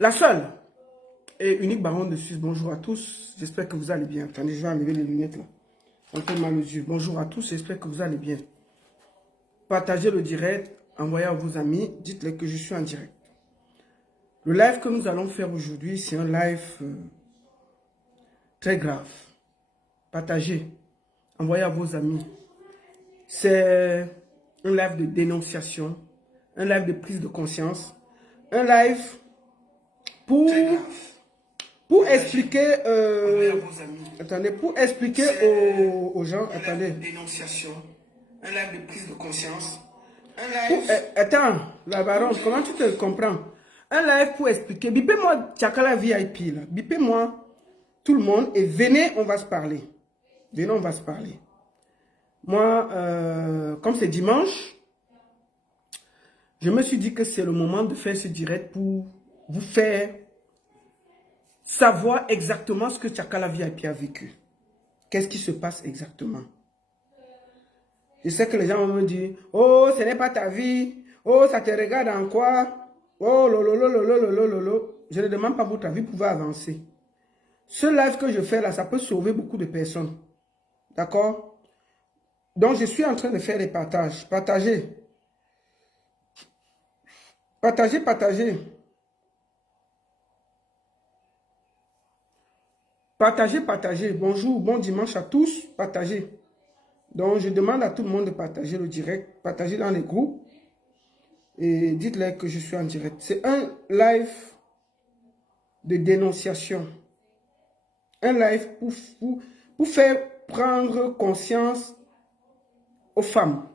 La seule et unique baronne de Suisse. Bonjour à tous. J'espère que vous allez bien. Attendez, je vais enlever les lunettes là. On fait mal aux yeux. Bonjour à tous. J'espère que vous allez bien. Partagez le direct. Envoyez à vos amis. Dites-les que je suis en direct. Le live que nous allons faire aujourd'hui, c'est un live très grave. Partagez. Envoyez à vos amis. C'est un live de dénonciation. Un live de prise de conscience. Un live pour expliquer, attendez, pour expliquer aux gens, attendez. Dénonciation, un live de prise de conscience, un live. Attends, la baronne, comment tu te comprends? Un live pour expliquer. Bipez-moi Tchakala VIP là. Bipez-moi tout le monde et venez, on va se parler. Venez, on va se parler. Moi, comme c'est dimanche, je me suis dit que c'est le moment de faire ce direct pour vous faire savoir exactement ce que Tchakala VIP a vécu. Qu'est-ce qui se passe exactement? Je sais que les gens vont me dire, oh, ce n'est pas ta vie. Oh, ça te regarde en quoi? Oh, lolo. Je ne demande pas votre avis, vous pouvez avancer. Ce live que je fais là, ça peut sauver beaucoup de personnes. D'accord? Donc, je suis en train de faire des partages. Partagez. Partagez, partagez. Partagez, partagez. Bonjour, bon dimanche à tous. Partagez. Donc, je demande à tout le monde de partager le direct. Partagez dans les groupes. Et dites-leur que je suis en direct. C'est un live de dénonciation. Un live pour faire prendre conscience aux femmes.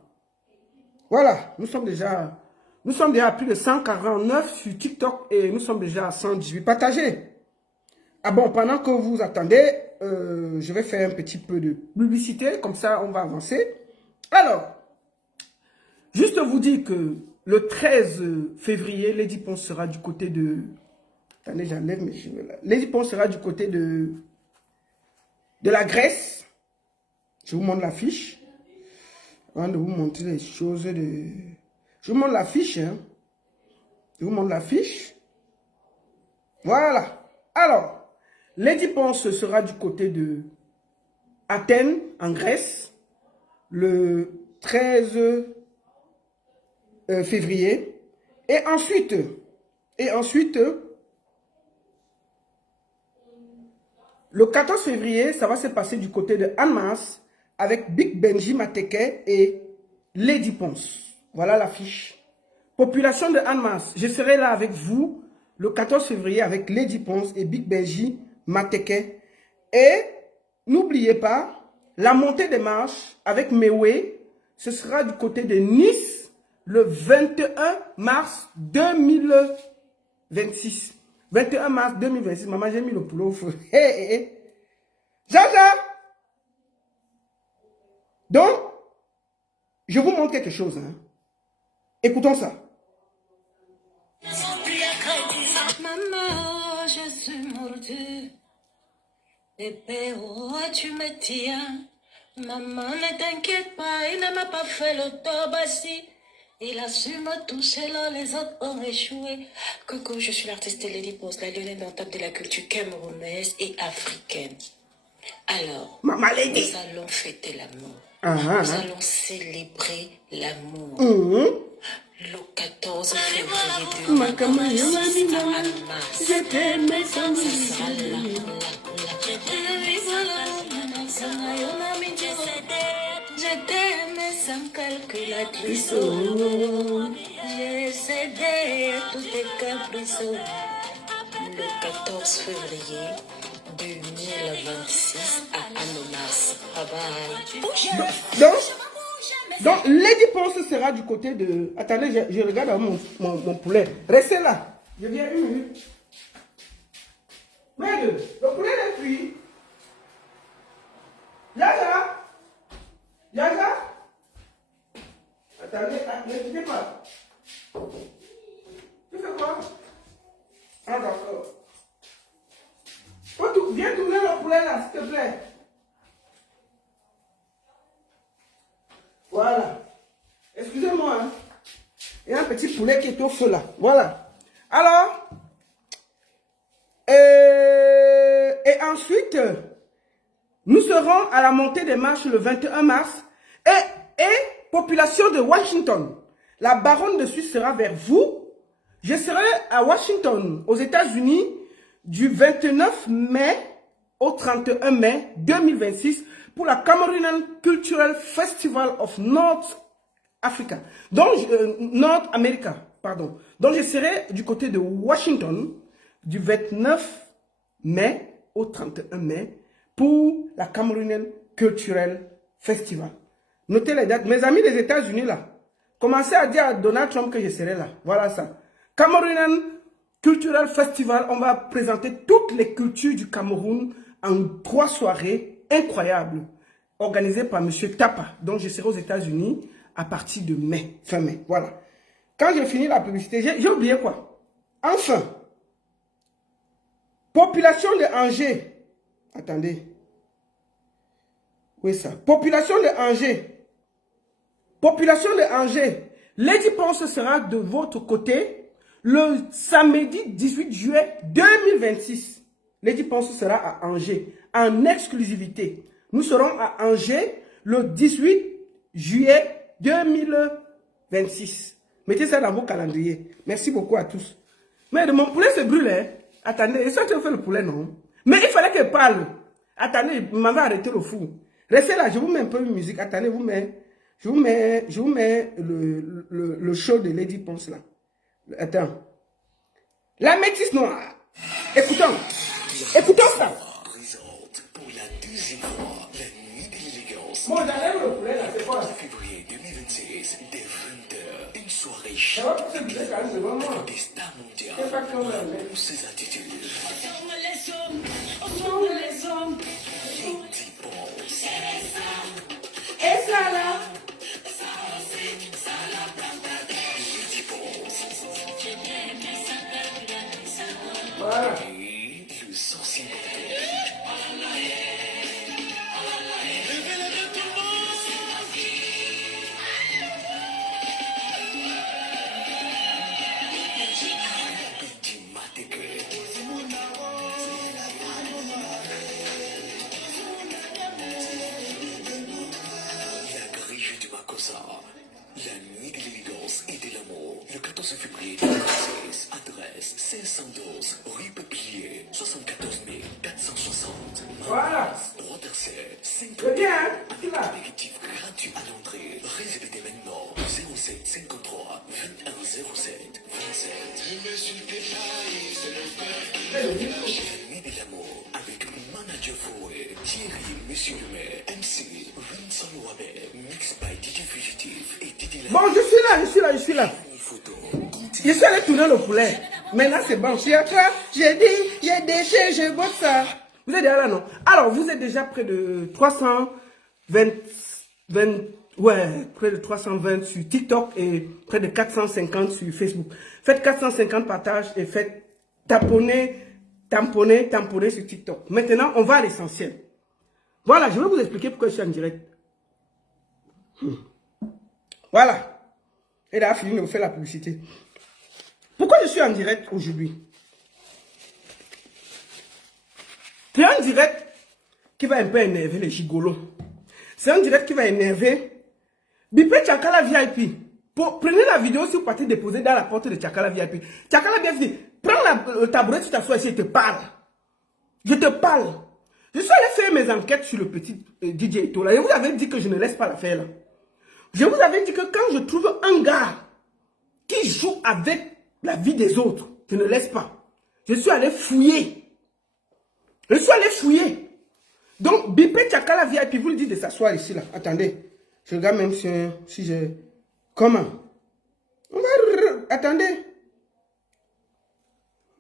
Voilà, nous sommes déjà à plus de 149 sur TikTok et nous sommes déjà à 118. Partagez. Ah bon, pendant que vous attendez, je vais faire un petit peu de publicité, comme ça on va avancer. Alors, juste vous dire que le 13 février, Lady Pons sera du côté de... Attendez, j'enlève mes cheveux là. Lady Pons sera du côté de la Grèce. Je vous montre l'affiche. Avant de vous montrer les choses de... Je vous montre l'affiche. Hein. Je vous montre l'affiche. Voilà. Alors, Lady Pons sera du côté de Athènes, en Grèce, le 13 février. Et ensuite, le 14 février, ça va se passer du côté de Annemasse avec Big Benji Mateke et Lady Pons. Voilà l'affiche. Population de Annemasse, je serai là avec vous le 14 février avec Lady Pons et Big Benji Mateke. Et n'oubliez pas, la montée des marches avec Mewe, ce sera du côté de Nice le 21 mars 2026. 21 mars 2026. Maman, j'ai mis le poulet au feu. Hé. Jaja! Donc, je vous montre quelque chose. Hein. Écoutons ça. Maman, je suis mordue. Bébé, oh, tu me tiens. Maman, ne t'inquiète pas, il ne m'a pas fait le tobassi. Il a su me toucher là, les autres ont échoué. Coucou, je suis l'artiste Lady Pons, la lionne indomptable de la culture camerounaise et africaine. Alors, Maman Lady, nous allons fêter l'amour. Nous allons célébrer l'amour. Le 14 février 2026 à Annemasse. Ce sera je t'aime sans calculatrice. J'ai cédé à tous tes caprices. Le 14 février 2026 à Annemasse. Bye bye. Donc, Lady Pons sera du côté de... Attendez, je regarde mon poulet. Restez là. Je viens une minute. Mais le poulet est cuit. Yaja. Attendez, ne quittez pas. Tu fais quoi? Ah, d'accord. Viens tourner le poulet là, s'il te plaît. Voilà. Excusez-moi. Hein. Il y a un petit poulet qui est au feu là. Voilà. Alors, Et ensuite, nous serons à la montée des marches le 21 mars. Et population de Washington, la baronne de Suisse sera vers vous. Je serai à Washington, aux États-Unis, du 29 mai au 31 mai 2026 pour la Cameroonian Cultural Festival of North Africa. Donc, North America, pardon. Donc, je serai du côté de Washington du 29 mai au 31 mai pour la Cameroonian Cultural Festival. Notez les dates. Mes amis des États-Unis, là, commencez à dire à Donald Trump que je serai là. Voilà ça. Cameroonian Cultural Festival, on va présenter toutes les cultures du Cameroun en 3 soirées incroyables, organisées par M. Tapa. Donc, je serai aux États-Unis à partir de mai, fin mai. Voilà. Quand j'ai fini la publicité, j'ai oublié quoi? Enfin, population de Angers. Attendez. Oui, ça. Population de Angers. Population de Angers. Lady Ponce sera de votre côté le samedi 18 juillet 2026. Lady Ponce sera à Angers en exclusivité. Nous serons à Angers le 18 juillet 2026. Mettez ça dans vos calendriers. Merci beaucoup à tous. Mais mon poulet se brûle. Hein? Attendez, est-ce que tu fais le poulet, non? Mais il fallait qu'elle parle. Attendez, je m'avais arrêté le fou. Restez là, je vous mets un peu de musique. Attendez, je vous mets le show de Lady Ponce là. Attends. La métisse noire. Écoutons. Écoutons ça. Pour la deuxième fois, la nuit de l'élégance. Bon, j'enlève le poulet là, c'est quoi? Février 2026, dès 20h, une soirée chaude. Ça va pousser le calme devant moi. Des stars mondiales. C'est pas comme la même. Pour ses attitudes. Ensemble les hommes, ensemble les hommes. Lady Ponce. Et ça là. Lady Ponce. Voilà. Et le sorcier Petit Matéke. La grille du Makossa. La nuit de l'élégance et de l'amour. Le 14 février 2016. Adresse 512 rue Peuplier 74 460. Voilà. Droit d'accès 5 C'est bien, hein? C'est là. Apéritif gratuit à l'entrée. Réservé dès maintenant 07 53 21 07 27. La nuit de l'amour avec Manager Fouet, Thierry Monsieur le Maire, MC, Vincent Ouamet, Mix by DJ Fugitif et Didi Bon, je suis là. Photo. Je suis allé tourner le poulet. Maintenant, c'est bon. Je suis à toi. J'ai dit, j'ai déchiré, je botte ça. Vous êtes déjà là, non? Alors, vous êtes déjà près de 320 sur TikTok et près de 450 sur Facebook. Faites 450 partages et faites tamponner sur TikTok. Maintenant, on va à l'essentiel. Voilà, je vais vous expliquer pourquoi je suis en direct. Voilà. Et là, fini de vous faire la publicité. Pourquoi je suis en direct aujourd'hui? C'est un direct qui va un peu énerver les gigolos. C'est un direct qui va énerver Bipé Tchakala VIP. Prenez la vidéo si vous partez déposer dans la porte de Tchakala VIP. Tchakala VIP, prends le tabouret, tu t'assois ici et te parle. Je te parle. Je suis allé faire mes enquêtes sur le petit DJ Eto'o là. Je vous avais dit que je ne laisse pas l'affaire là. Je vous avais dit que quand je trouve un gars qui joue avec la vie des autres, je ne laisse pas. Je suis allé fouiller. Donc, Bipé Tchakala VIP, vous le dites de s'asseoir ici là. Attendez. Je regarde même si j'ai... Comment? Attendez.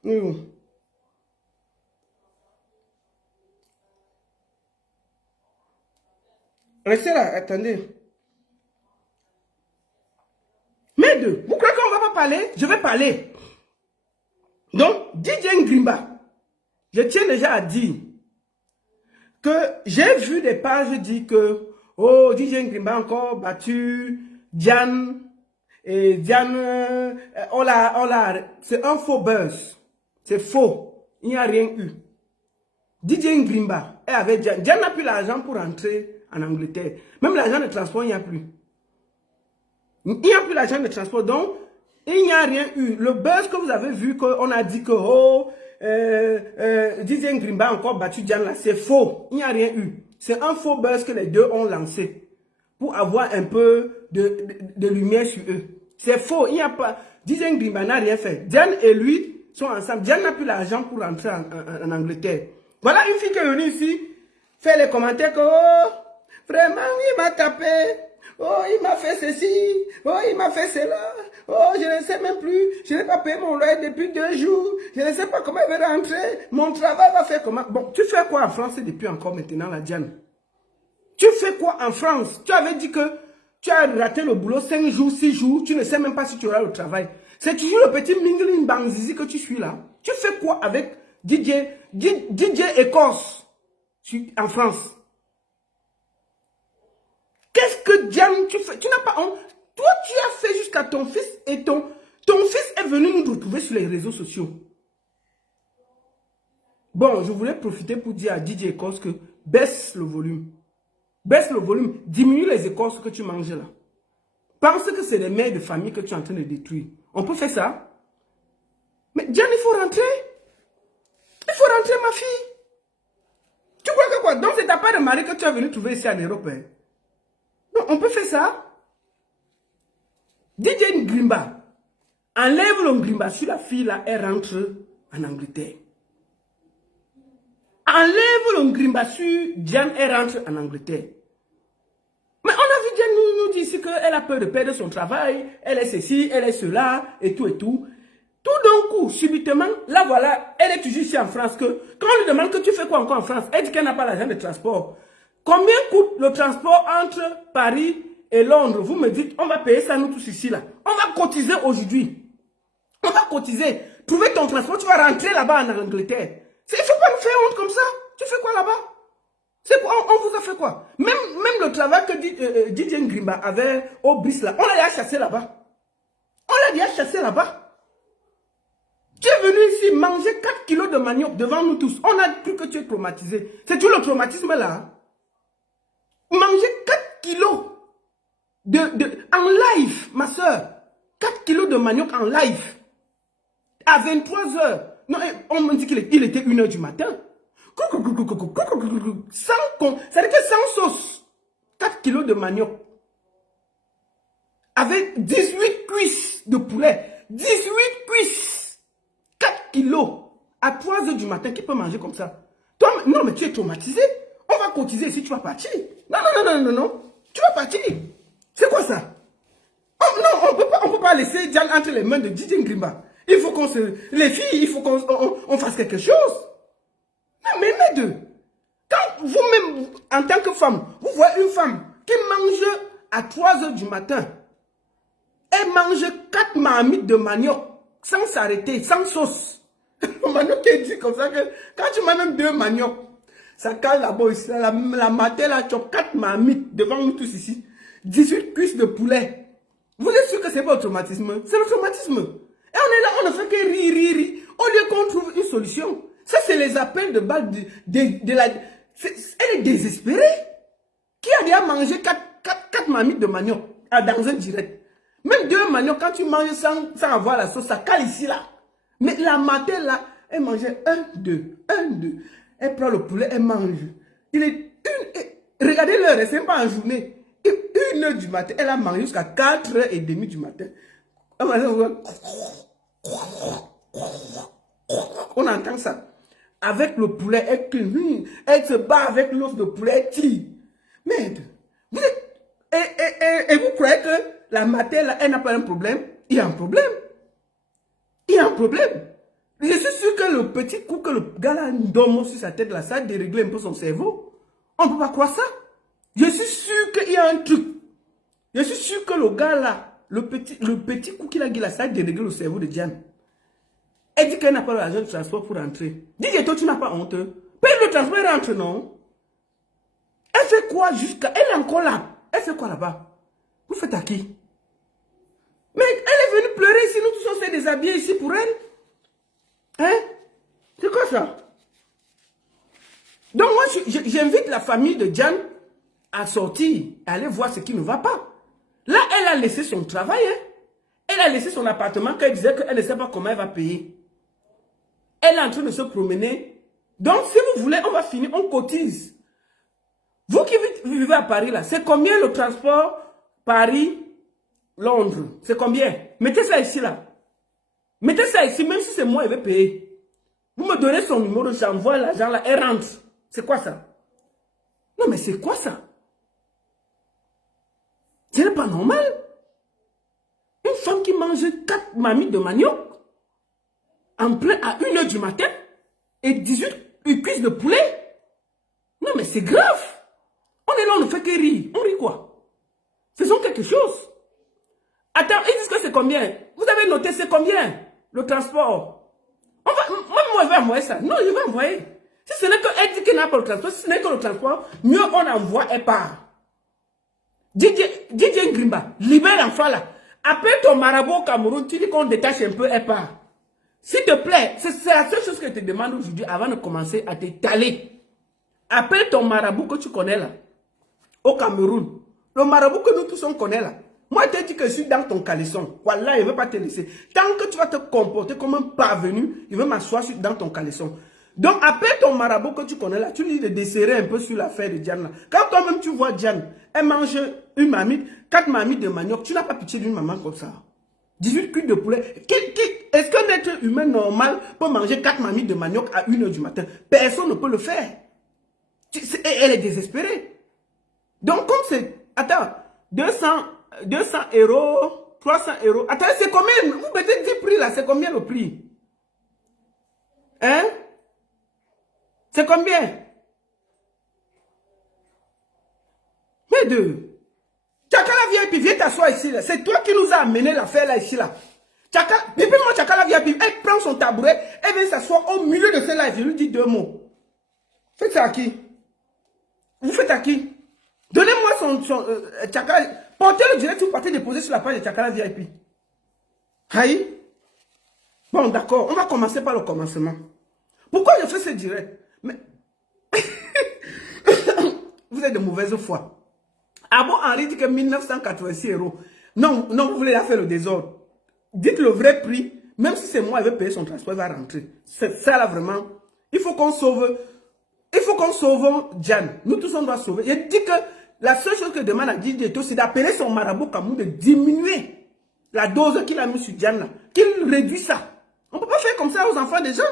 Oui. Restez là, attendez. Mais vous croyez qu'on ne va pas parler? Je vais parler. Donc, DJ Ngrimba, je tiens déjà à dire que j'ai vu des pages dire que oh, DJ Ngrimba encore battu Diane et Diane, c'est un faux buzz. C'est faux. il n'y a rien eu. DJ Ngrimba, elle avait Diane. Diane n'a plus l'argent pour rentrer en Angleterre. Même l'argent de transport, il n'y a plus. Il n'y a plus l'argent de transport. Donc, il n'y a rien eu. Le buzz que vous avez vu, qu'on a dit que DJ Ngrimba a encore battu Diane là, c'est faux. Il n'y a rien eu. C'est un faux buzz que les deux ont lancé pour avoir un peu de lumière sur eux. C'est faux. Il n'y a pas. DJ Ngrimba n'a rien fait. Diane et lui sont ensemble. Diane n'a plus l'argent pour rentrer en Angleterre. Voilà une fille qui est venue ici faire les commentaires que vraiment il m'a tapé, il m'a fait ceci, il m'a fait cela, je ne sais même plus, je n'ai pas payé mon loyer depuis 2 jours, je ne sais pas comment il va rentrer, mon travail va faire comment. Bon, tu fais quoi en France depuis encore maintenant la Diane? Tu fais quoi en France? Tu avais dit que tu as raté le boulot 5 jours, 6 jours, tu ne sais même pas si tu auras le travail. C'est toujours le petit Mingling Bangzizi que tu suis là. Tu fais quoi avec DJ Écosse en France? Qu'est-ce que Diane tu fais? Tu n'as pas honte. Toi, tu as fait jusqu'à ton fils et ton fils est venu nous retrouver sur les réseaux sociaux. Bon, je voulais profiter pour dire à DJ Écosse que baisse le volume. Baisse le volume. Diminue les écorces que tu manges là. Pense que c'est les mères de famille que tu es en train de détruire. On peut faire ça? Mais Diane, il faut rentrer. Il faut rentrer, ma fille. Tu crois que quoi? Donc, c'est ta part de mari que tu es venu trouver ici en Europe. Hein? Non, on peut faire ça. DJ Ngrimba. Enlève le Ngrimba sur la fille là, elle rentre en Angleterre. Enlève le Ngrimba sur Diane, elle rentre en Angleterre. Mais on a vu Diane nous dire ici qu'elle a peur de perdre son travail, elle est ceci, elle est cela, et tout et tout. Tout d'un coup, subitement, là voilà, elle est toujours ici en France. Que quand on lui demande que tu fais quoi encore en France, elle dit qu'elle n'a pas l'argent de transport. Combien coûte le transport entre Paris et Londres? Vous me dites, on va payer ça nous tous ici là. On va cotiser aujourd'hui. On va cotiser. Trouver ton transport, tu vas rentrer là-bas en Angleterre. Il ne faut pas nous faire honte comme ça. Tu fais quoi là-bas? C'est quoi? On vous a fait quoi? Même le travail que DJ Ngrimba avait au Brice là, on l'a déjà chassé là-bas. On l'a déjà chassé là-bas. Tu es venu ici manger 4 kilos de manioc devant nous tous. On a cru que tu es traumatisé. C'est tout le traumatisme là. Hein? Manger 4 kilos en live, ma soeur. 4 kilos de manioc en live. À 23 h. Non, on me dit qu'il était 1 h du matin. C'est-à-dire que sans sauce. 4 kilos de manioc. Avec 18 cuisses de poulet. 18 cuisses. 4 kilos. À 3 h du matin, qui peut manger comme ça? Toi, non, mais tu es traumatisé. On va cotiser ici, tu vas partir. Non. Tu vas partir. C'est quoi ça? Oh, non, on peut pas laisser Diane entre les mains de DJ Ngrimba. Il faut qu'on se... Les filles, il faut qu'on fasse quelque chose. Non, mais les deux. Quand vous-même, en tant que femme, vous voyez une femme qui mange à 3 h du matin, elle mange 4 marmites de manioc sans s'arrêter, sans sauce. Le manioc est dit comme ça que quand tu manges 2 manioc, ça cale là-bas ici. La matin, là, tu as 4 marmites devant nous tous ici. 18 cuisses de poulet. Vous êtes sûr que ce n'est pas le traumatisme? C'est le traumatisme. Et on est là, on ne fait que rire. Au lieu qu'on trouve une solution. Ça, c'est les appels de balle de la... Elle est désespérée. Qui a déjà mangé 4 marmites de manioc dans un direct? Même 2 manioc, quand tu manges sans avoir la sauce, ça cale ici, là. Mais la matin, là, elle mangeait 1, 2. Elle prend le poulet, elle mange. Il est regardez l'heure, c'est même pas en journée. 1 h du matin, elle a mangé jusqu'à 4 h 30 du matin. On entend ça. Avec le poulet, elle se bat avec l'os de poulet, elle tire. Merde. Et vous croyez que la matin, là, elle n'a pas un problème? Il y a un problème. Il y a un problème. Je suis sûr que le petit coup que le gars là donne sur sa tête, là, ça a déréglé un peu son cerveau. On ne peut pas croire ça. Je suis sûr qu'il y a un truc. Je suis sûr que le gars là, le petit coup qu'il a dit là, ça a déréglé le cerveau de Diane. Elle dit qu'elle n'a pas l'argent de transport pour rentrer. Dis toi, tu n'as pas honte. Paye le transport et rentre, non? Elle fait quoi jusqu'à... Elle est encore là. Elle fait quoi là-bas? Vous faites à qui? Mais elle est venue pleurer ici. Nous tous on s'est déshabillés ici pour elle. Hein? C'est quoi ça? ça? Donc moi, j'invite la famille de Diane à sortir, à aller voir ce qui ne va pas. Là, elle a laissé son travail. Hein? Elle a laissé son appartement qu'elle disait qu'elle ne sait pas comment elle va payer. Elle est en train de se promener. Donc, si vous voulez, on va finir, on cotise. Vous qui vivez à Paris, là, c'est combien le transport Paris-Londres? C'est combien? Mettez ça ici, là. Mettez ça ici, même si c'est moi, je vais payer. Vous me donnez son numéro, j'envoie l'argent là, elle rentre. C'est quoi ça? Non, mais c'est quoi ça? Ce n'est pas normal. Une femme qui mange 4 mamies de manioc en plein à 1h du matin et 18 cuisses de poulet. Non, mais c'est grave. On est là, on ne fait que rire. On rit quoi? Faisons quelque chose. Attends, ils disent que c'est combien? Vous avez noté c'est combien? Le transport. Moi, je vais envoyer ça. Non, je vais envoyer. Si ce n'est qu'elle dit qu'elle n'a pas le transport, si ce n'est que le transport, mieux on envoie, elle part. DJ Ngrimba, libère l'enfant là. Appelle ton marabout au Cameroun, tu dis qu'on détache un peu, elle part. S'il te plaît, c'est la seule chose que je te demande aujourd'hui avant de commencer à t'étaler. Appelle ton marabout que tu connais là, au Cameroun. Le marabout que nous tous on connaît là. Moi, je te dis que je suis dans ton caleçon. Voilà, il ne veut pas te laisser. Tant que tu vas te comporter comme un parvenu, il veut m'asseoir dans ton caleçon. Donc, appelle ton marabout que tu connais là. Tu lui dis de desserrer un peu sur l'affaire de Diane là. Quand toi-même tu vois Diane, elle mange une mamie, 4 mamies de manioc. Tu n'as pas pitié d'une maman comme ça. 18 cuits de poulet. Est-ce qu'un être humain normal peut manger 4 mamies de manioc à 1h du matin? Personne ne peut le faire. Elle est désespérée. Donc, comme c'est... Attends, 200 euros, 300 euros. Attends, c'est combien? Vous mettez 10 prix là, c'est combien le prix? Hein? C'est combien? Mais deux. Tchakala VIP, viens t'asseoir ici là. C'est toi qui nous as amené l'affaire là, ici là. Depuis-moi Tchakala VIP, elle prend son tabouret, elle vient s'asseoir au milieu de ce live. Je lui dis 2 mots. Faites ça à qui? Vous faites à qui? Donnez-moi son Tchakala. Portez le direct, vous partez déposer sur la page de Tchakala VIP. Aïe. Bon, d'accord, on va commencer par le commencement. Pourquoi je fais ce direct? Mais vous êtes de mauvaise foi. Ah bon, Henri dit que 1986 euros. Non, vous voulez la faire le désordre. Dites le vrai prix. Même si c'est moi, il va payer son transport, il va rentrer. C'est ça là vraiment. Il faut qu'on sauve. Il faut qu'on sauve Diane. Nous tous on doit sauver. Il dit que la seule chose que demande à DJ Eto, c'est d'appeler son marabout Cameroun de diminuer la dose qu'il a mis sur Diane là. Qu'il réduit ça. On ne peut pas faire comme ça aux enfants des gens.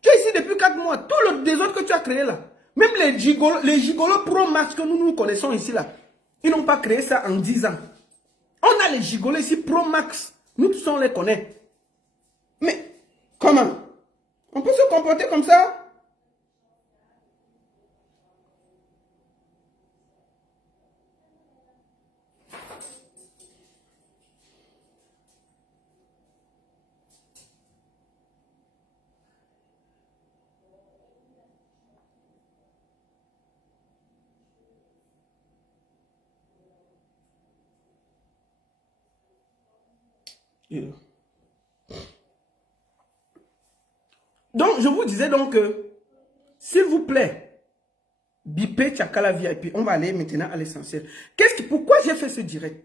Tu es ici depuis 4 mois. Tout le désordre que tu as créé là. Même les gigolos Pro Max que nous connaissons ici là. Ils n'ont pas créé ça en 10 ans. On a les gigolos ici Pro Max. Nous tous on les connaît. Mais comment? On peut se comporter comme ça? Donc, je vous disais donc que, s'il vous plaît, bipez Tchakala VIP. On va aller maintenant à l'essentiel. Pourquoi j'ai fait ce direct?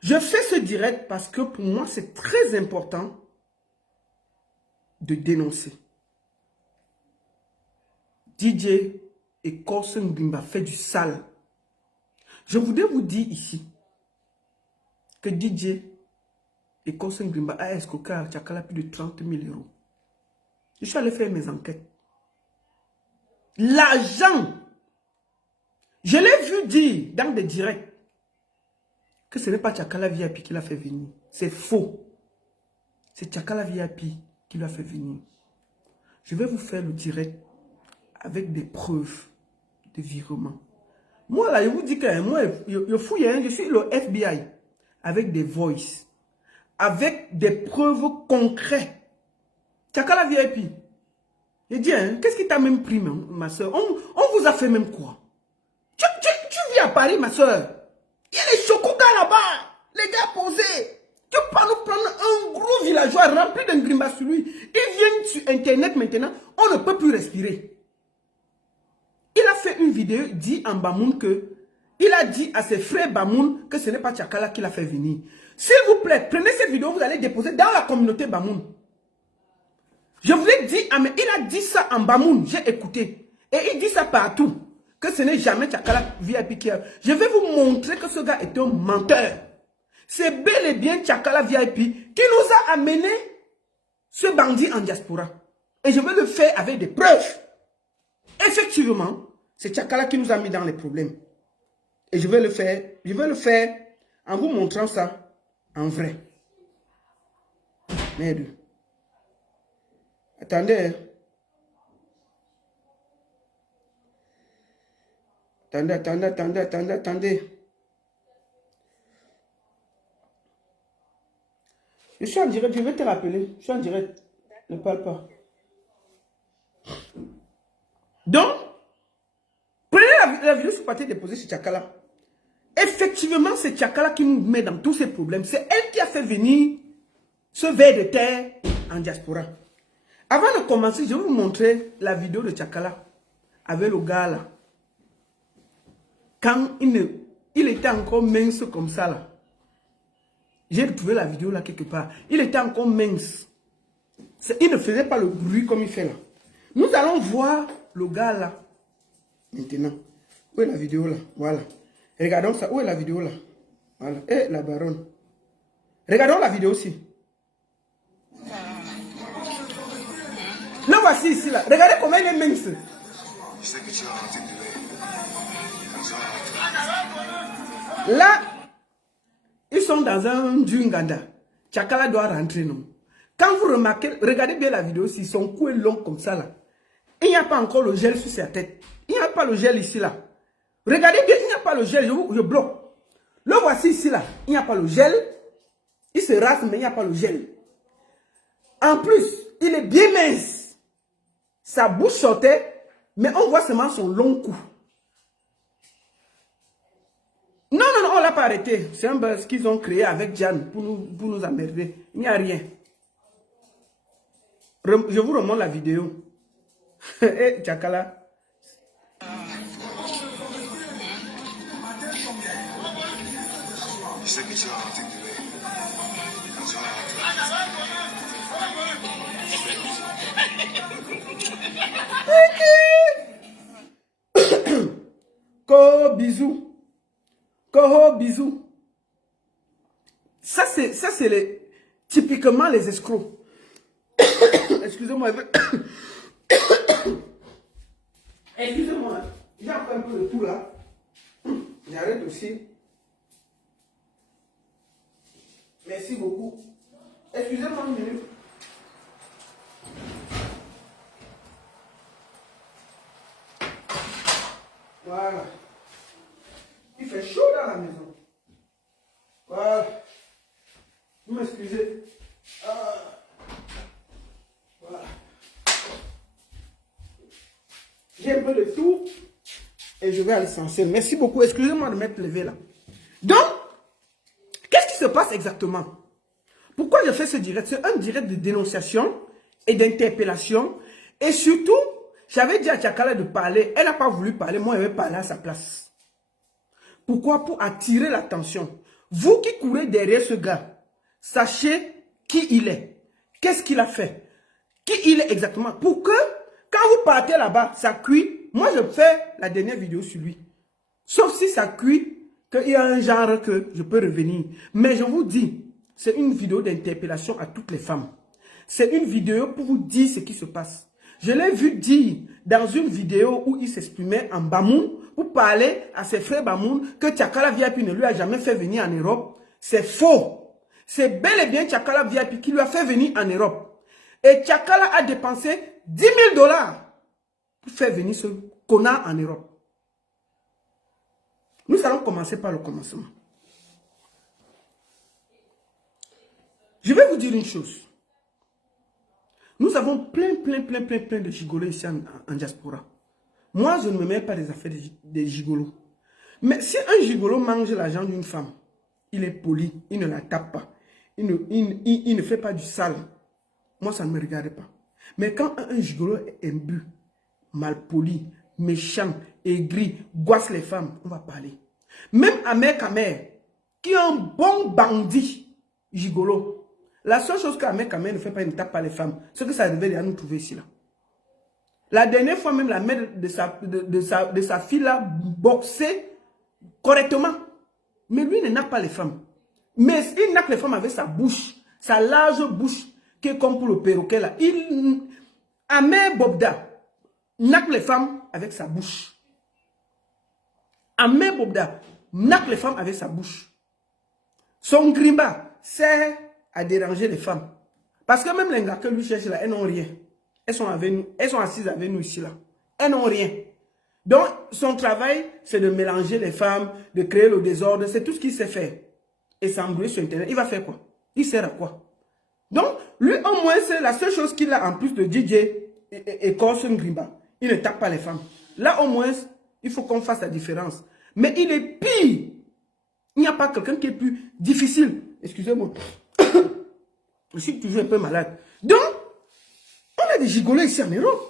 Je fais ce direct parce que pour moi, c'est très important de dénoncer. DJ et Korsen Ngrimba fait du sale. Je voudrais vous dire ici que DJ et Korsen Ngrimba a escroqué à Tchakala plus de 30 000 euros. Je suis allé faire mes enquêtes. L'argent, je l'ai vu dire dans des directs que ce n'est pas Tchakala VIP qui l'a fait venir. C'est faux. C'est Tchakala VIP qui l'a fait venir. Je vais vous faire le direct avec des preuves de virement. Moi là, je vous dis que moi, je fouille, je suis le FBI avec des voices, avec des preuves concrètes. Tchakala VIP. Je dis, hein, qu'est-ce qui t'a même pris, ma soeur? On vous a fait même quoi? Tu vis à Paris, ma soeur. Il y a les chocougas là-bas. Les gars posés. Tu peux pas nous prendre un gros villageois soit rempli d'un grimba sur lui. Il vient sur Internet maintenant, on ne peut plus respirer. Il a fait une vidéo, dit en Bamoun que, il a dit à ses frères Bamoun que ce n'est pas Tchakala qui l'a fait venir. S'il vous plaît, prenez cette vidéo, vous allez déposer dans la communauté Bamoun. Je vous l'ai dit, mais il a dit ça en Bamoun, j'ai écouté. Et il dit ça partout, que ce n'est jamais Tchakala VIP qui a... Je vais vous montrer que ce gars est un menteur. C'est bel et bien Tchakala VIP qui nous a amené ce bandit en diaspora. Et je vais le faire avec des preuves. Effectivement, c'est Tchakala qui nous a mis dans les problèmes. Et je vais le faire en vous montrant ça en vrai. Merde. Attendez. Attendez. Je suis en direct, je vais te rappeler. Je suis en direct. Ne parle pas. Donc, prenez la vidéo sur papier déposée sur Tchakala. Effectivement, c'est Tchakala qui nous met dans tous ces problèmes. C'est elle qui a fait venir ce ver de terre en diaspora. Avant de commencer, je vais vous montrer la vidéo de Tchakala avec le gars là. Quand il était encore mince comme ça là. J'ai retrouvé la vidéo là quelque part. Il était encore mince. Il ne faisait pas le bruit comme il fait là. Nous allons voir le gars là. Maintenant. Où est la vidéo là? Voilà. Regardons ça. Où est la vidéo là? Voilà. Et la baronne. Regardons la vidéo aussi. Là voici ici là. Regardez comment il est mince. Là, ils sont dans un Djunganda. Tchakala doit rentrer, non? Quand vous remarquez, regardez bien la vidéo, si son cou est long comme ça, là. Il n'y a pas encore le gel sur sa tête. Il n'y a pas le gel ici, là. Regardez bien, il n'y a pas le gel, je bloque. Le voici ici, là. Il n'y a pas le gel. Il se rase, mais il n'y a pas le gel. En plus, il est bien mince. Sa bouche sortait, mais on voit seulement son long cou. Non, on ne l'a pas arrêté. C'est un buzz qu'ils ont créé avec Jan pour nous emmerder. Il n'y a rien. Je vous remonte la vidéo. Eh, Tchakala. Koho bisous. Koho bisous. Ça c'est typiquement les escrocs. Excusez-moi. Excusez-moi. J'ai encore un peu de tout là. J'arrête aussi. Merci beaucoup. Excusez-moi une minute. Voilà. Il fait chaud dans la maison. Voilà. Vous m'excusez. Voilà. J'ai un peu de tout. Et je vais à l'essentiel. Merci beaucoup. Excusez-moi de m'être levé là. Donc, qu'est-ce qui se passe exactement? Pourquoi je fais ce direct? C'est un direct de dénonciation et d'interpellation. Et surtout, j'avais dit à Tchakala de parler. Elle n'a pas voulu parler. Moi, je vais parler à sa place. Pourquoi? Pour attirer l'attention. Vous qui courez derrière ce gars, sachez qui il est. Qu'est-ce qu'il a fait? Qui il est exactement. Pour que, quand vous partez là-bas, ça cuit. Moi, je fais la dernière vidéo sur lui. Sauf si ça cuit, qu'il y a un genre que je peux revenir. Mais je vous dis, c'est une vidéo d'interpellation à toutes les femmes. C'est une vidéo pour vous dire ce qui se passe. Je l'ai vu dire dans une vidéo où il s'exprimait en Bamoun pour parler à ses frères Bamoun que Tchakala VIP ne lui a jamais fait venir en Europe. C'est faux. C'est bel et bien Tchakala VIP qui lui a fait venir en Europe. Et Tchakala a dépensé 10 000 $ pour faire venir ce connard en Europe. Nous allons commencer par le commencement. Je vais vous dire une chose. Nous avons plein de gigolos ici en diaspora. Moi, je ne me mets pas des affaires des gigolos. Mais si un gigolo mange l'argent d'une femme, il est poli, il ne la tape pas, il ne fait pas du sale. moi, ça ne me regardait pas. Mais quand un gigolo est imbu, malpoli, méchant, aigri, goisse les femmes, on va parler. Même Ahmed Kamer, qui est un bon bandit gigolo, la seule chose qu'Ahmed Kamer ne fait pas, il ne tape pas les femmes. Ce que ça devait à nous trouver ici là. La dernière fois même, la mère de sa fille là boxait correctement. Mais lui ne nappe pas les femmes. Mais il nappe les femmes avec sa bouche, sa large bouche, qui est comme pour le perroquet là. Ahmed Bobda nappe les femmes avec sa bouche. Ahmed Bobda nappe les femmes avec sa bouche. Son grimba sert à déranger les femmes. Parce que même les gars que lui cherche là, elles n'ont rien. Elles sont avec nous, elles sont assises avec nous ici là. Elles n'ont rien. Donc son travail, c'est de mélanger les femmes, de créer le désordre. C'est tout ce qu'il sait faire. Et s'embrouiller sur Internet. Il va faire quoi? Il sert à quoi? Donc, lui au moins, c'est la seule chose qu'il a en plus de DJ et Corson Grimba. Il ne tape pas les femmes. Là au moins, il faut qu'on fasse la différence. Mais il est pire. Il n'y a pas quelqu'un qui est plus difficile. Excusez-moi. Je suis toujours un peu malade. Donc, on a des gigolos ici en Europe.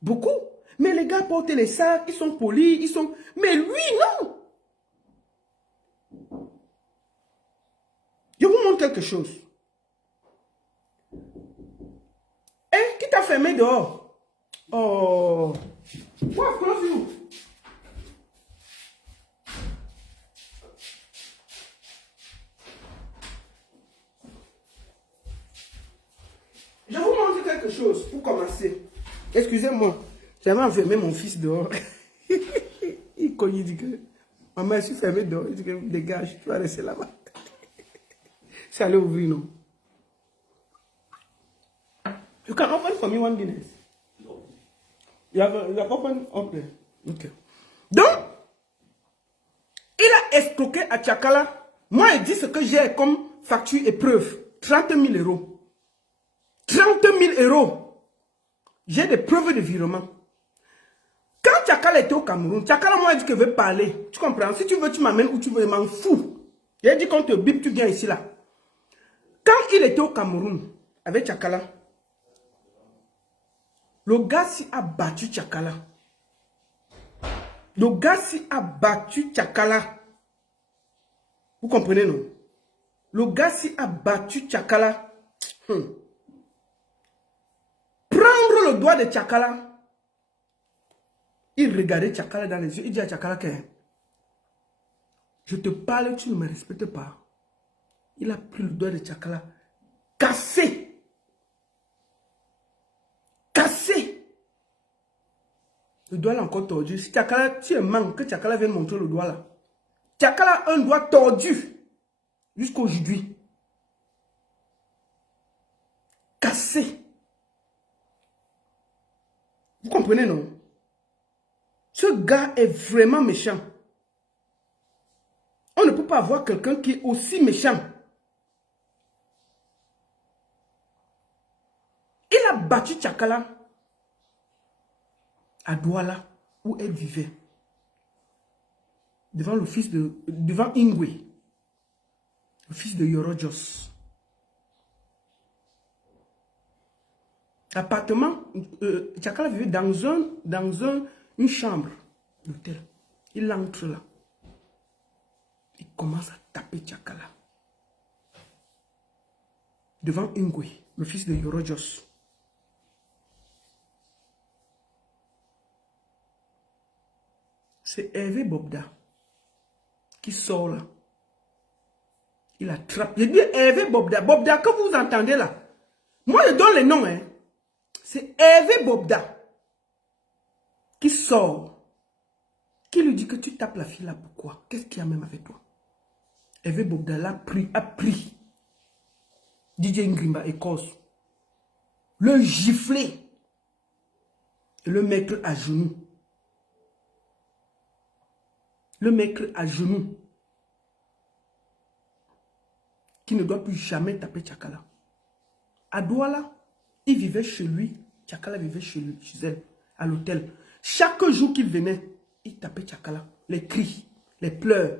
Beaucoup. Mais les gars portent les sacs, ils sont polis, ils sont... Mais lui, non. Je vous montre quelque chose. Eh, qui t'a fermé dehors? Oh. What close you? Je vous montre quelque chose pour commencer. Excusez-moi, j'avais enfermé mon fils dehors. Il cogne, il dit que maman, je suis fermé dehors. Il dit que dégage, tu vas rester là-bas. C'est allé ouvrir, non? You can open for me one Guinness. You have open up there. Okay. Donc, il a escroqué à Tchakala. Moi, il dit ce que j'ai comme facture et preuve. 30 000 euros. 30 000 euros. J'ai des preuves de virement. Quand Tchakala était au Cameroun, Tchakala, moi, il dit qu'il veut parler. Tu comprends? Si tu veux, tu m'amènes où tu veux, je m'en fous. Il a dit qu'on te bip, tu viens ici, là. Quand il était au Cameroun, avec Tchakala, le gars s'y a battu Tchakala. Le gars s'y a battu Tchakala. Vous comprenez, non? Le gars s'y a battu Tchakala. Prendre le doigt de Tchakala. Il regardait Tchakala dans les yeux. Il dit à Tchakala que je te parle, tu ne me respectes pas. Il a pris le doigt de Tchakala. Cassé. Cassé. Le doigt là encore tordu. Si Tchakala, tu es manque que Tchakala vienne montrer le doigt là. Tchakala a un doigt tordu. Jusqu'aujourd'hui. Cassé. Vous comprenez, non? Ce gars est vraiment méchant. On ne peut pas avoir quelqu'un qui est aussi méchant. Il a battu Tchakala à Douala, où elle vivait. Devant le fils de... Devant Ingwe. Le fils de Yorojos. Appartement, Tchakala vivait dans une chambre d'hôtel. Il entre là. Il commence à taper Tchakala. Devant Ingwe, le fils de Yorojos. C'est Hervé Bobda qui sort là. Il attrape. Il dit Hervé Bobda. Bobda que vous entendez là. Moi je donne les noms. Hein. C'est Hervé Bobda qui sort. Qui lui dit que tu tapes la fille là. Pourquoi? Qu'est-ce qu'il y a même avec toi? Hervé Bobda l'a pris, a pris DJ Ngrimba et Cause. Le gifler. Et le mettre à genoux. Le mettre à genoux. Qui ne doit plus jamais taper Tchakala. À Douala, il vivait chez lui. Tchakala vivait chez lui, chez elle, à l'hôtel. Chaque jour qu'il venait, il tapait Tchakala. Les cris, les pleurs.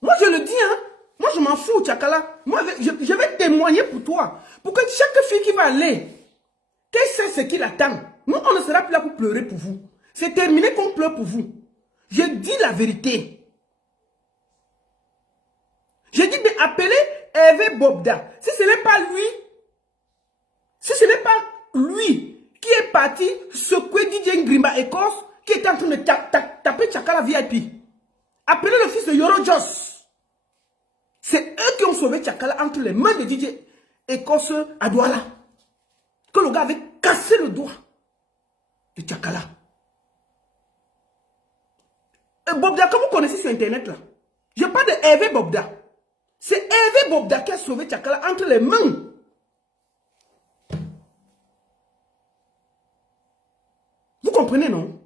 Moi, je le dis, hein. Moi, je m'en fous, Tchakala. Moi, je vais témoigner pour toi. Pour que chaque fille qui va aller, qu'elle sait ce qui l'attend. Nous, on ne sera plus là pour pleurer pour vous. C'est terminé qu'on pleure pour vous. Je dis la vérité. Je dis d'appeler Hervé Bobda. Si ce n'est pas lui, qui est parti secouer DJ Ngrimba Écosse, qui est en train de taper Tchakala VIP. Appelez le fils de Yoro Joss. C'est eux qui ont sauvé Tchakala entre les mains de DJ Écosse à Douala. Que le gars avait cassé le doigt de Tchakala. Et Bobda, que vous connaissez sur Internet là, je parle de Hervé Bobda. C'est Hervé Bobda qui a sauvé Tchakala entre les mains. Vous comprenez, non?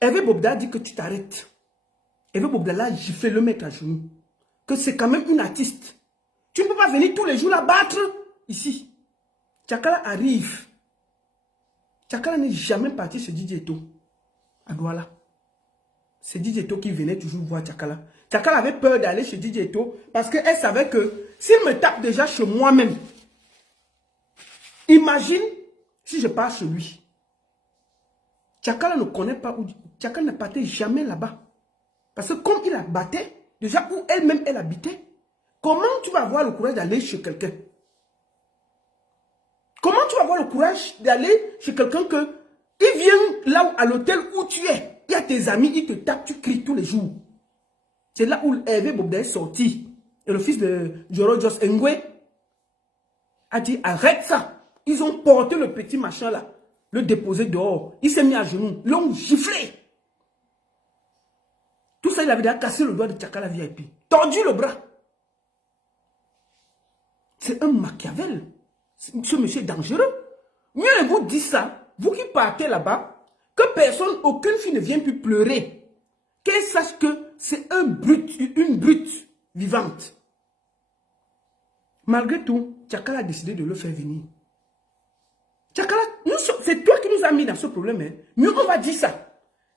Hervé Bobda dit que tu t'arrêtes. Hervé Bobda là, j'ai fait le mettre à genoux. Que c'est quand même une artiste. Tu ne peux pas venir tous les jours la battre ici. Tchakala arrive. Tchakala n'est jamais parti chez DJ Eto à Douala. C'est DJ Eto qui venait toujours voir Tchakala. Tchakala avait peur d'aller chez DJ Eto parce qu'elle savait que s'il me tape déjà chez moi-même, imagine si je pars chez lui. Tchakala ne connaît pas où. Tchakala ne partait jamais là-bas. Parce que comme il battait, déjà où elle-même elle habitait, comment tu vas avoir le courage d'aller chez quelqu'un? Comment tu vas avoir le courage d'aller chez quelqu'un que il vient là à l'hôtel où tu es, il y a tes amis, ils te tapent, tu cries tous les jours. C'est là où Hervé Bobda est sorti. Et le fils de Joro Joss Ngwe a dit arrête ça. Ils ont porté le petit machin là, le déposé dehors. Il s'est mis à genoux, l'ont giflé. Tout ça, il avait déjà cassé le doigt de Tchakala VIP. Tordu le bras. C'est un Machiavel. Ce monsieur est dangereux. Mieux vous dit ça, vous qui partez là-bas, que personne, aucune fille ne vienne plus pleurer. Qu'elle sache que c'est un brut, une brute vivante. Malgré tout, Tchakala a décidé de le faire venir. Tchakala, c'est toi qui nous as mis dans ce problème. Hein. Mieux on va dire ça.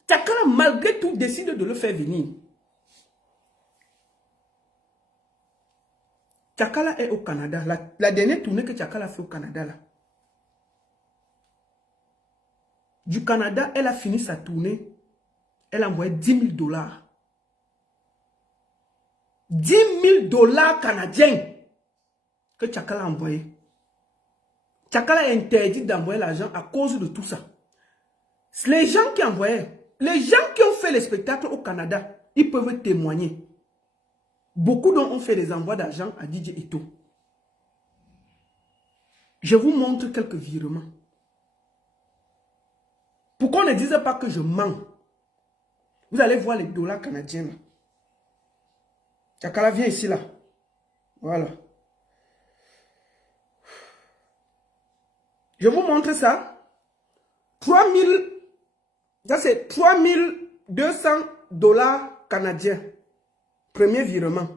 Tchakala, malgré tout, décide de le faire venir. Tchakala est au Canada. La dernière tournée que Tchakala a fait au Canada, là. Du Canada, elle a fini sa tournée. Elle a envoyé 10 000 $. 10 000 $ canadiens que Tchakala a envoyé. Tchakala a interdit d'envoyer l'argent à cause de tout ça. Les gens qui envoyaient, les gens qui ont fait les spectacles au Canada, ils peuvent témoigner. Beaucoup d'entre eux ont fait des envois d'argent à DJ Eto. Je vous montre quelques virements. Pour qu'on ne dise pas que je mens. Vous allez voir les dollars canadiens. Là. Tchakala, viens ici là. Voilà. Je vous montre ça. 3000. Ça c'est 3200 $ canadiens. Premier virement.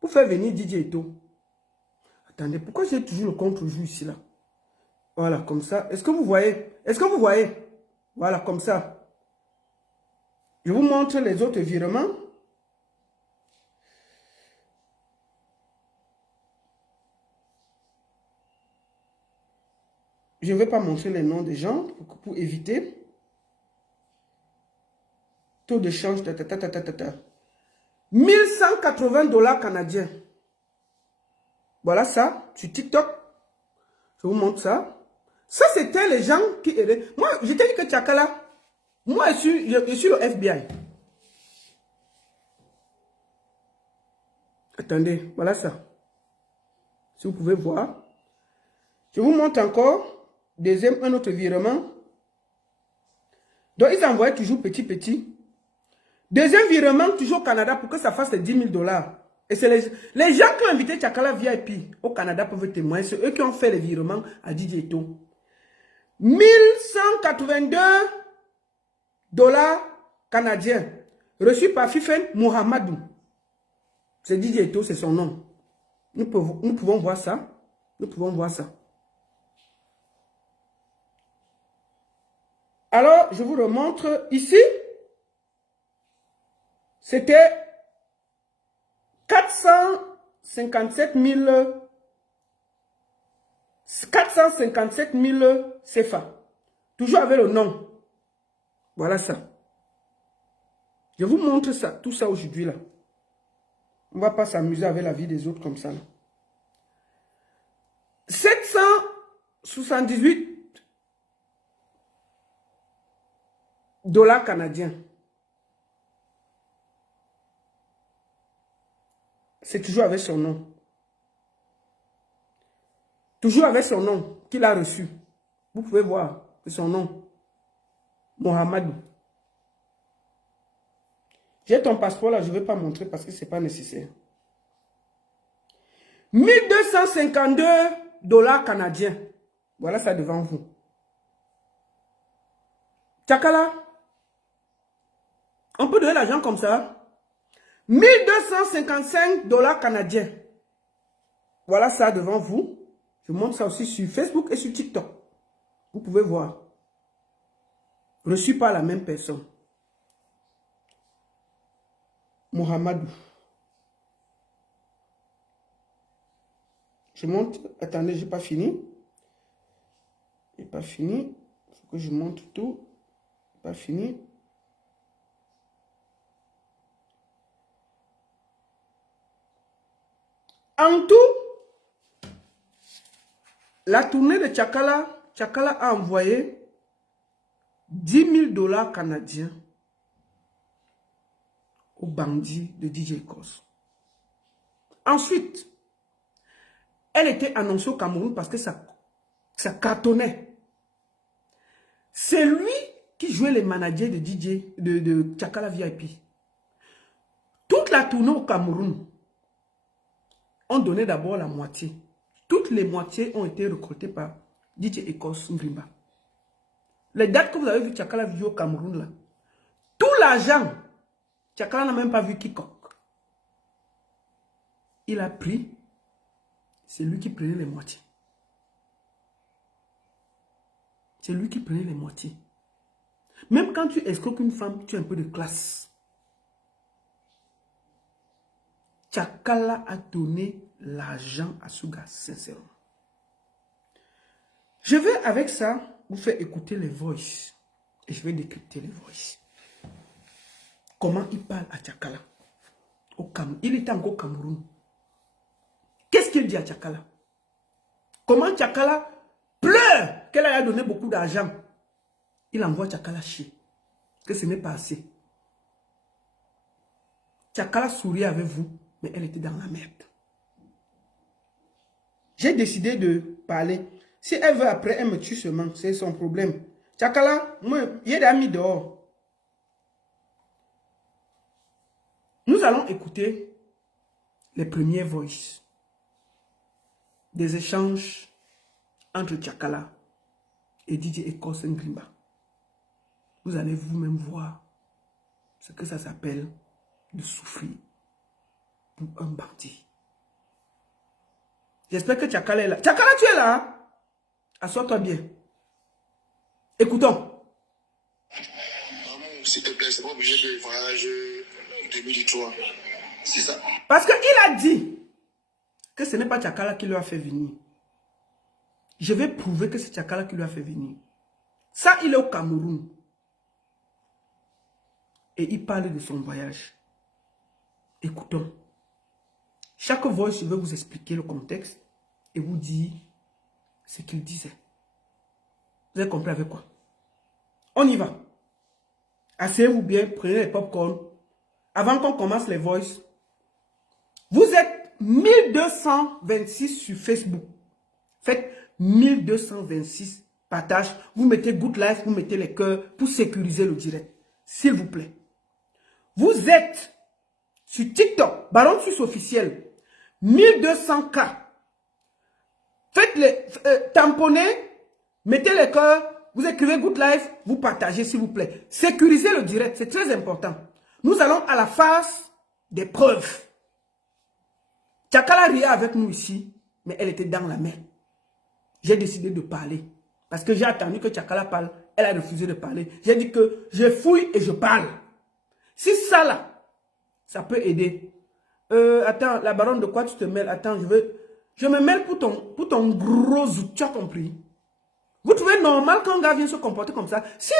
Pour faire venir DJ Eto. Attendez, pourquoi j'ai toujours le contre-jour ici là? Voilà, comme ça. Est-ce que vous voyez? Est-ce que vous voyez? Voilà, comme ça. Je vous montre les autres virements. Je ne vais pas montrer les noms des gens pour éviter. Taux de change, 1180 $ canadiens. Voilà ça, sur TikTok. Je vous montre ça. Ça, c'était les gens qui aidaient. Moi, je t'ai dit que Tchakala, moi, je suis le FBI. Attendez, voilà ça. Si vous pouvez voir. Je vous montre encore. Un autre virement. Donc, ils envoyaient toujours petit. Deuxième virement, toujours au Canada, pour que ça fasse les 10 000 $. Et c'est les gens qui ont invité Tchakala VIP au Canada peuvent témoigner. C'est eux qui ont fait les virements à DJ Eto. 1182 $ canadiens reçus par Fifen Mohamedou. C'est DJ Eto, c'est son nom. Nous pouvons voir ça. Nous pouvons voir ça. Alors, je vous remontre ici. C'était 457 000 457 000 CFA. Toujours avec le nom. Voilà ça. Je vous montre ça, tout ça aujourd'hui là. On ne va pas s'amuser avec la vie des autres comme ça. Là. 778 $ canadiens. C'est toujours avec son nom. Toujours avec son nom qu'il a reçu. Vous pouvez voir, c'est son nom. Mohamedou. J'ai ton passeport là, je ne vais pas montrer parce que ce n'est pas nécessaire. 1252 $ canadiens. Voilà ça devant vous. Tchakala. On peut donner l'argent comme ça. 1255 $ canadiens. Voilà ça devant vous. Je montre ça aussi sur Facebook et sur TikTok. Vous pouvez voir. Reçu par la même personne. Mohamedou. Je montre. Attendez, je n'ai pas fini. Je n'ai pas fini. Il faut que je montre tout. Je n'ai pas fini. En tout, la tournée de Tchakala, Tchakala a envoyé 10 000 $ canadiens aux bandits de DJ Kos. Ensuite, elle était annoncée au Cameroun parce que ça cartonnait. C'est lui qui jouait les managers de DJ, de Tchakala VIP. Toute la tournée au Cameroun, on donnait d'abord la moitié. Toutes les moitiés ont été recrutées par DJ Ekos Ngrimba. Les dates que vous avez vu Tchakala jouer au Cameroun, là, tout l'argent, Tchakala n'a même pas vu quiconque. Il a pris, c'est lui qui prenait les moitiés. C'est lui qui prenait les moitiés. Même quand tu escroques une femme, tu as un peu de classe. Tchakala a donné l'argent à ce gars, sincèrement. Je vais avec ça vous faire écouter les voices. Et je vais décrypter les voices. Comment il parle à Tchakala. Il était encore au Cameroun. Qu'est-ce qu'il dit à Tchakala? Comment Tchakala pleure qu'elle a donné beaucoup d'argent. Il envoie Tchakala chier. Que ce n'est pas assez. Tchakala sourit avec vous, mais elle était dans la merde. J'ai décidé de parler. Si elle veut après, elle me tue seulement. C'est son problème. Tchakala, moi, il y a des amis dehors. Nous allons écouter les premiers voices. Des échanges entre Tchakala et DJ Ekos Ngrimba. Vous allez vous-même voir ce que ça s'appelle de souffrir pour un bandit. J'espère que Tchakala est là. Tchakala, tu es là? Assois-toi bien. Écoutons. S'il te plaît, c'est pas obligé de voyage 2003. C'est ça. Parce qu'il a dit que ce n'est pas Tchakala qui lui a fait venir. Je vais prouver que c'est Tchakala qui lui a fait venir. Ça, il est au Cameroun. Et il parle de son voyage. Écoutons. Chaque voice, je vais vous expliquer le contexte et vous dire ce qu'il disait. Vous avez compris avec quoi? On y va. Asseyez-vous bien, prenez les popcorn. Avant qu'on commence les voices, vous êtes 1226 sur Facebook. Faites 1226 partages. Vous mettez good life, vous mettez les cœurs pour sécuriser le direct. S'il vous plaît. Vous êtes sur TikTok, Baron Suisse officiel, 1200K. Faites les tamponnez, mettez les cœurs, vous écrivez good life, vous partagez s'il vous plaît. Sécurisez le direct, c'est très important. Nous allons à la phase des preuves. Tchakala riait avec nous ici, mais elle était dans la mer. J'ai décidé de parler. Parce que j'ai attendu que Tchakala parle, elle a refusé de parler. J'ai dit que je fouille et je parle. Si ça là, ça peut aider. Attends, la baronne, de quoi tu te mêles? Attends, je veux... Je me mêle pour ton gros zout, tu as compris? Vous trouvez normal qu'un gars vienne se comporter comme ça? Si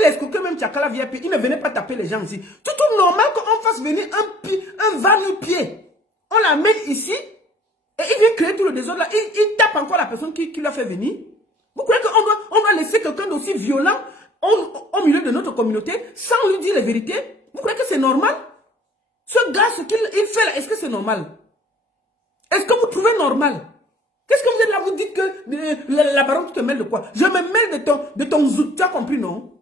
il escroquait même Tchakala VIP, il ne venait pas taper les gens ici. Tu trouves normal qu'on fasse venir un va-nu-pied? On l'amène ici et il vient créer tout le désordre là. Il tape encore la personne qui l'a fait venir. Vous croyez qu'on doit laisser quelqu'un d'aussi violent au milieu de notre communauté sans lui dire la vérité? Vous croyez que c'est normal? Ce gars, ce qu'il fait là, est-ce que c'est normal? Est-ce que vous trouvez normal? Qu'est-ce que vous êtes là? Vous dites que la baronne, tu te mêles de quoi? Je me mêle de ton zout. Tu as compris, non?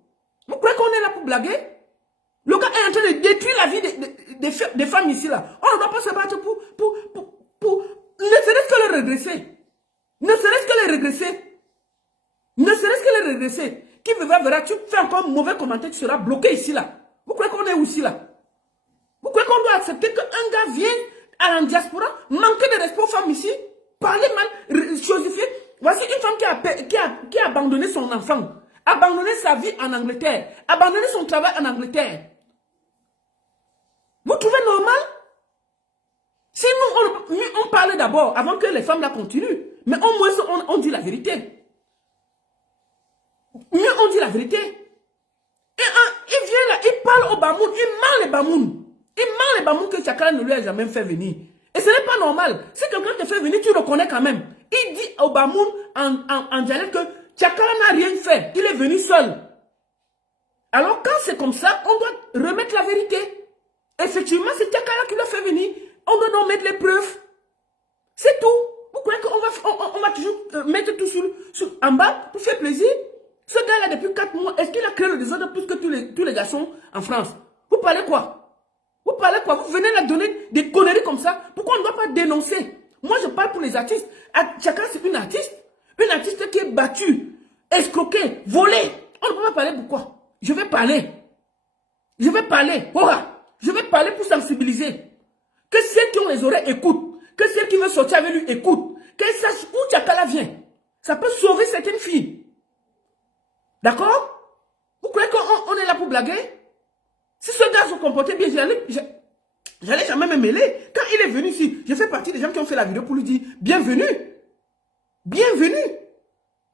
Vous croyez qu'on est là pour blaguer? Le gars est en train de détruire la vie des femmes ici, là. On ne doit pas se battre pour ne serait-ce que les regresser. Ne serait-ce que les regresser. Ne serait-ce que les regresser. Qui verra, tu fais encore un mauvais commentaire, tu seras bloqué ici, là. Vous croyez qu'on est aussi là? Vous croyez qu'on doit accepter qu'un gars vienne à la diaspora, manquer de respect aux femmes ici, parler mal, chosifier? Voici une femme qui a abandonné son enfant, abandonné sa vie en Angleterre, abandonné son travail en Angleterre. Vous trouvez normal? Si nous, on parle d'abord, avant que les femmes la continuent, mais au moins on dit la vérité. Mieux on dit la vérité. Et il vient là, il parle au Bamoun, il ment les Bamoun. Il ment les Bamoun que Tchakala ne lui a jamais fait venir. Et ce n'est pas normal. Si quelqu'un te fait venir, tu le connais quand même. Il dit au Bamoun en dialecte que Tchakala n'a rien fait. Il est venu seul. Alors quand c'est comme ça, on doit remettre la vérité. Effectivement, c'est Tchakala qui l'a fait venir. On doit donc mettre les preuves. C'est tout. Vous croyez qu'on va toujours mettre tout en bas pour faire plaisir? Ce gars-là, depuis 4 mois, est-ce qu'il a créé le désordre plus que tous les garçons en France? Vous parlez quoi? Vous parlez quoi? Vous venez là donner des conneries comme ça? Pourquoi on ne doit pas dénoncer? Moi, je parle pour les artistes. Chacun, c'est une artiste qui est battue, escroquée, volée. On ne peut pas parler pourquoi? Je vais parler. Je vais parler. Voilà. Je vais parler pour sensibiliser. Que celles qui ont les oreilles écoutent. Que celles qui veulent sortir avec lui écoutent. Qu'elles sachent où Tchakala vient. Ça peut sauver certaines filles. D'accord? Vous croyez qu'on est là pour blaguer? Si ce gars se comportait bien, j'allais jamais me mêler. Quand il est venu ici, je fais partie des gens qui ont fait la vidéo pour lui dire bienvenue. Bienvenue.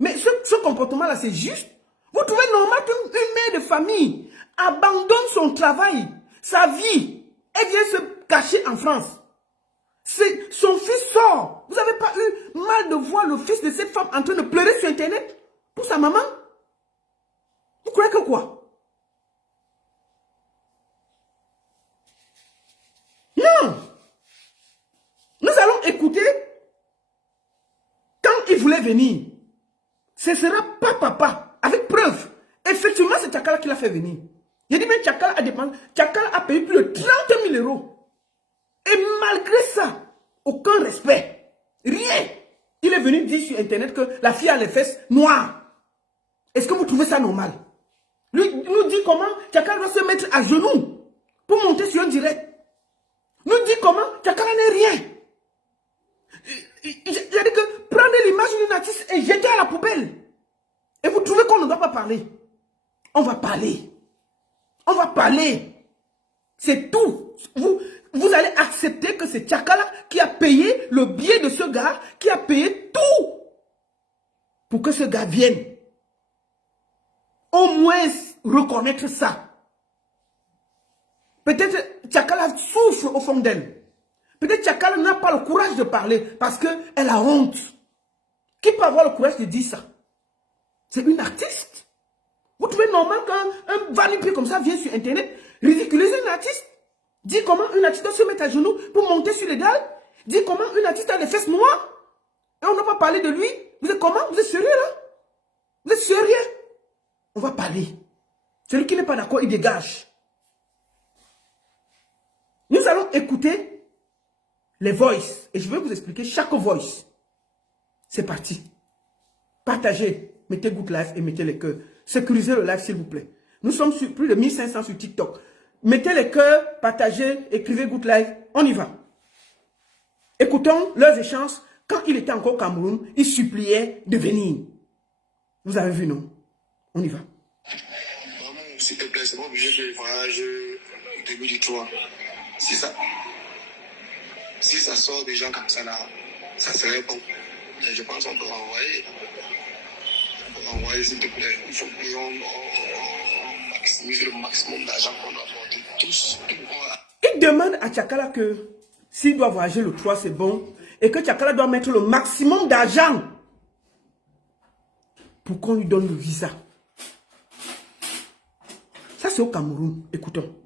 Mais ce comportement-là, c'est juste. Vous trouvez normal qu'une mère de famille abandonne son travail, sa vie, et vient se cacher en France? Son fils sort. Vous n'avez pas eu mal de voir le fils de cette femme en train de pleurer sur Internet pour sa maman? Vous croyez que quoi? Non. Nous allons écouter quand il voulait venir. Ce sera pas papa, avec preuve. Effectivement, c'est Tchakala qui l'a fait venir. J'ai dit, mais Tchakala a dépensé. Tchakala a payé plus de 30 000 euros. Et malgré ça, aucun respect. Rien. Il est venu dire sur Internet que la fille a les fesses noires. Est-ce que vous trouvez ça normal? Lui nous dit comment Tchakala doit se mettre à genoux pour monter sur un direct. Nous dit comment Tchakala n'est rien. Il a dit que prendre l'image d'une artiste et jeter à la poubelle. Et vous trouvez qu'on ne doit pas parler? On va parler. On va parler. C'est tout. Vous allez accepter que c'est Tchakala qui a payé le billet de ce gars, qui a payé tout pour que ce gars vienne. Au moins reconnaître ça. Peut-être Tchakala souffre au fond d'elle. Peut-être Tchakala n'a pas le courage de parler parce qu'elle a honte. Qui peut avoir le courage de dire ça? C'est une artiste. Vous trouvez normal qu'un vanipier comme ça vient sur Internet ridiculiser une artiste? Dit comment une artiste doit se mettre à genoux pour monter sur les dalles? Dit comment une artiste a les fesses noires? Et on n'a pas parlé de lui? Vous êtes comment? Vous êtes sérieux là? Vous êtes sérieux? On va parler. Celui qui n'est pas d'accord, il dégage. Nous allons écouter les voices. Et je vais vous expliquer chaque voice. C'est parti. Partagez. Mettez Good Life et mettez les cœurs. Sécurisez le live, s'il vous plaît. Nous sommes sur plus de 1500 sur TikTok. Mettez les cœurs, partagez, écrivez Good Life. On y va. Écoutons leurs échanges. Quand il était encore au Cameroun, il suppliait de venir. Vous avez vu, non? On y va. Maman, s'il te plaît, c'est pas obligé de voyage 2003. Si ça sort des gens comme ça là, Ça serait bon. Et je pense qu'on peut envoyer. Envoyer, s'il te plaît. Il faut qu'on maximise le maximum d'argent qu'on doit apporter. Tous. Il demande à Tchakala que s'il doit voyager le 3, c'est bon. Et que Tchakala doit mettre le maximum d'argent pour qu'on lui donne le visa. Ça, c'est au Cameroun. Écoutons.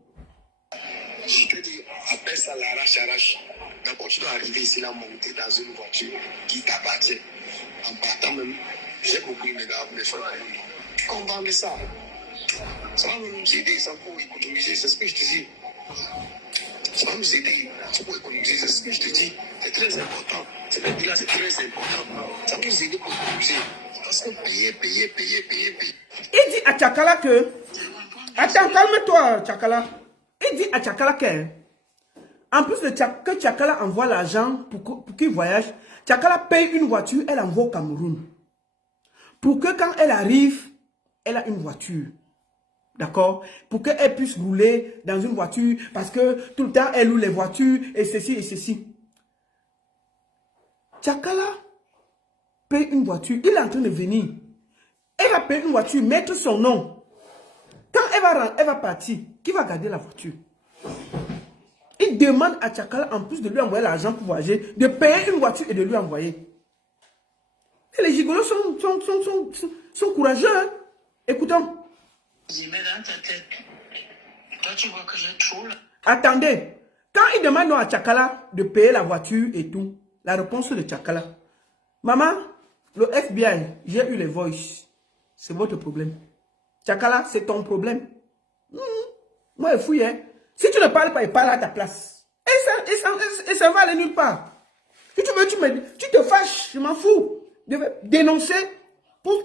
Je te dis, appelle ça l'arrache-arrache. D'abord, tu dois arriver ici, là, monter dans une voiture qui t'appartient. En partant même, j'ai beaucoup de gars, mes frères. Content de ça. Ça va nous aider, ça pour économiser, c'est ce que je te dis. Ça va nous aider, ça pour économiser, c'est ce que je te dis. C'est très important. C'est là, c'est très important. Ça va nous aider pour économiser. Parce que payer. Il dit à Tchakala que... Attends, calme-toi, Tchakala. Il dit à Tchakala que... En plus de que Tchakala envoie l'argent pour qu'il voyage, Tchakala paye une voiture, elle envoie au Cameroun. Pour que quand elle arrive, elle a une voiture. D'accord? Pour qu'elle puisse rouler dans une voiture, parce que tout le temps, elle loue les voitures, et ceci, et ceci. Tchakala paye une voiture, il est en train de venir. Elle va payer une voiture, mettre son nom. Quand elle va partir, qui va garder la voiture? Il demande à Tchakala, en plus de lui envoyer l'argent pour voyager, de payer une voiture et de lui envoyer. Et les gigolos sont courageux. Hein? Écoutons. J'y mets dans ta tête. Toi, tu vois que j'ai trop là. Attendez. Quand il demande à Tchakala de payer la voiture et tout, la réponse de Tchakala. Maman, le FBI, j'ai eu les voices. C'est votre problème. Tchakala, c'est ton problème. Moi, je fouille. Hein? Si tu ne parles pas, il parle à ta place. Et ça va aller nulle part. Si tu veux, tu te fâches, je m'en fous. Je vais dénoncer pour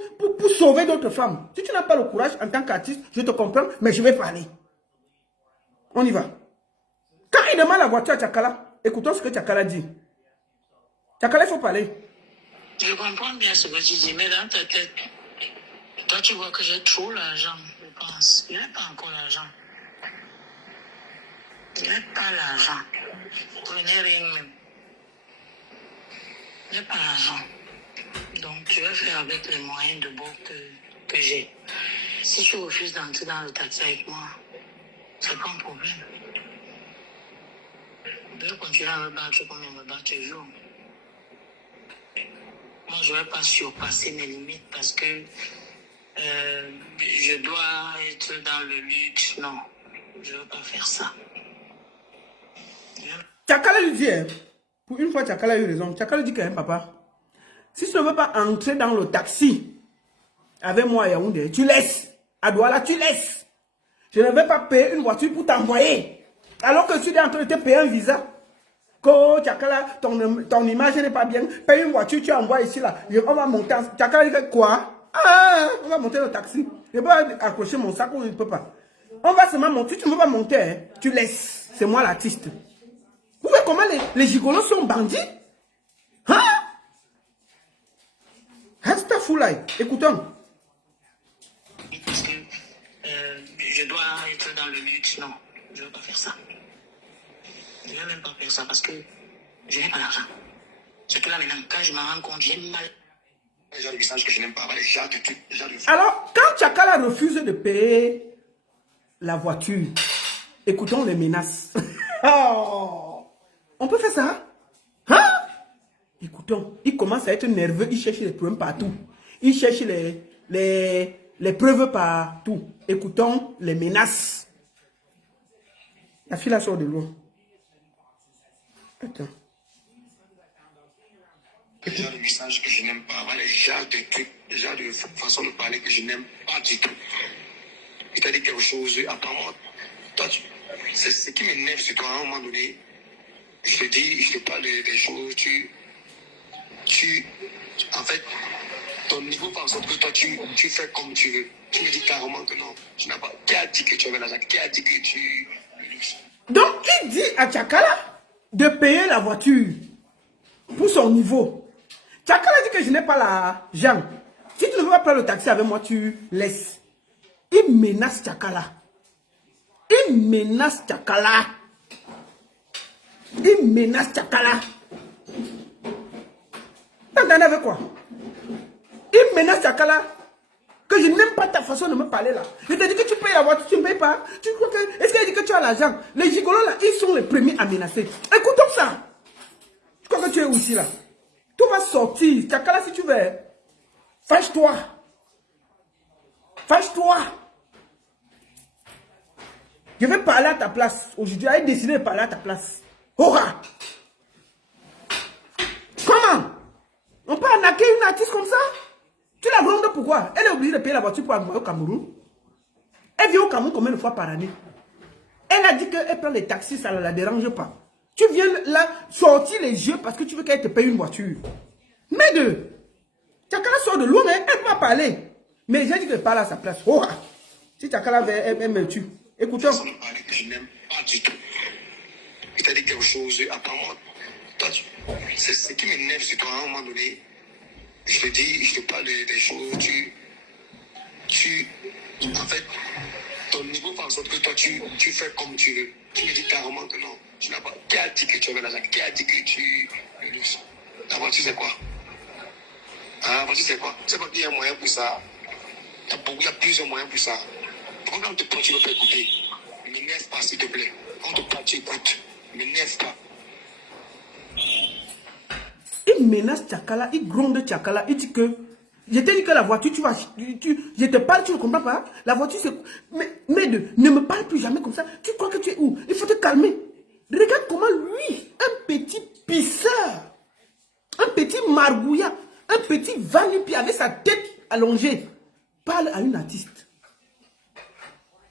sauver d'autres femmes. Si tu n'as pas le courage en tant qu'artiste, je te comprends, mais je vais parler. On y va. Quand il demande la voiture à Tchakala, écoutons ce que Tchakala dit. Tchakala, il faut parler. Je comprends bien ce que tu dis, mais dans ta tête, toi, tu vois que j'ai trop l'argent, je pense. Il n'y a pas encore l'argent. Il n'y a pas l'argent. Je n'ai rien même. Il n'y a pas l'argent. Donc, tu vas faire avec les moyens de bord que j'ai. Si tu refuses d'entrer dans le taxi avec moi, c'est pas un problème. Je vais continuer à me battre comme je me bats toujours. Moi, je ne vais pas surpasser mes limites parce que je dois être dans le luxe. Non, je ne veux pas faire ça. Tchakala lui dit, hein, pour une fois, Tchakala a eu raison. Tchakala dit quand même, papa, si tu ne veux pas entrer dans le taxi avec moi à Yaoundé, tu laisses. À Douala, tu laisses. Je ne vais pas payer une voiture pour t'envoyer. Alors que tu es en train de te payer un visa. Que Tchakala, ton image n'est pas bien. Paye une voiture, tu envoies ici, là. On va monter. Tchakala dit quoi? Ah, on va monter le taxi. Je peux accrocher mon sac ou je ne peux pas. On va seulement monter. Si tu ne veux pas monter, hein, tu laisses. C'est moi l'artiste. Vous voyez comment les gigolos sont bandits? Hein? Astaghfirullah. Écoutons. Parce que je dois être dans le luxe. Non, je ne veux pas faire ça. Je ne vais même pas faire ça parce que je n'ai pas l'argent. C'est que là maintenant, quand je me rends compte, j'ai mal. Les gens de messages que je n'aime pas, les gens de trucs, les gens de... Alors, quand Tchakala refuse de payer la voiture, écoutons les menaces. Oh, on peut faire ça? Hein? Écoutons, il commence à être nerveux, il cherche les problèmes partout. Il cherche les preuves partout. Écoutons les menaces. La fille la sort de loin. Attends. Les gens de messages que je n'aime pas, les gens de trucs, les gens de façon de parler que je n'aime pas du tout. Il t'a dit quelque chose, apparemment, toi, c'est ce qui m'énerve sur toi à un moment donné. Je te dis, je te parle des choses, en fait, ton niveau fait en sorte que toi, tu fais comme tu veux. Tu me dis carrément que non, tu n'as pas. Qui a dit que tu avais l'argent? Qui a dit que tu... Donc, il dit à Tchakala de payer la voiture pour son niveau. Tchakala dit que je n'ai pas l'argent. Si tu ne veux pas prendre le taxi avec moi, tu laisses. Il menace Tchakala. Il menace Tchakala. Il menace Tchakala. T'entendais avec quoi? Il menace Chakala. Que je n'aime pas ta façon de me parler là. Je te dis que tu payes la voiture, tu ne payes pas. Tu crois que... Est-ce qu'il dit que tu as l'argent? Les gigolos là, ils sont les premiers à menacer. Écoutons ça. Tu crois que tu es aussi là? Tout va sortir. Chakala, si tu veux. Fâche-toi. Fâche-toi. Je vais parler à ta place. Aujourd'hui, elle a décidé de parler à ta place. Hora. Comment? On peut arnaquer une artiste comme ça? Tu la grondes pourquoi? Elle est obligée de payer la voiture pour aller au Cameroun. Elle vient au Cameroun combien de fois par année? Elle a dit qu'elle prend les taxis, ça ne la dérange pas. Tu viens là sortir les yeux parce que tu veux qu'elle te paye une voiture. Mais de... Chakala sort de loin, elle va parler. Mais j'ai dit qu'elle parle à sa place. Oh, si Chakala elle me tue. Écoutons. Je n'aime pas du tout. Il t'a dit quelque chose, apparemment, c'est ce qui m'énerve sur toi à un moment donné. Je te dis, je te parle des choses, en fait, ton niveau fait en sorte que toi, tu fais comme tu veux. Tu me dis carrément que non, tu n'as pas. Qui a dit que tu avais l'argent? Qui a dit que tu... La voiture, c'est quoi? Ah, la voiture, c'est quoi? C'est pas qu'il y a un moyen pour ça. Il y a plusieurs moyens pour ça. Pourquoi on te parle, tu ne veux pas écouter? M'énerve pas, s'il te plaît. Quand on te parle, tu écoutes. M'énerve pas. Il menace Chakala, il gronde Chakala, il dit que... Je t'ai dit que la voiture, tu vas... je te parle, tu ne comprends pas? La voiture, c'est... Mais ne me parle plus jamais comme ça. Tu crois que tu es où? Il faut te calmer. Regarde comment lui, un petit pisseur, un petit margouillat, un petit va-nu-pied avec sa tête allongée, parle à une artiste.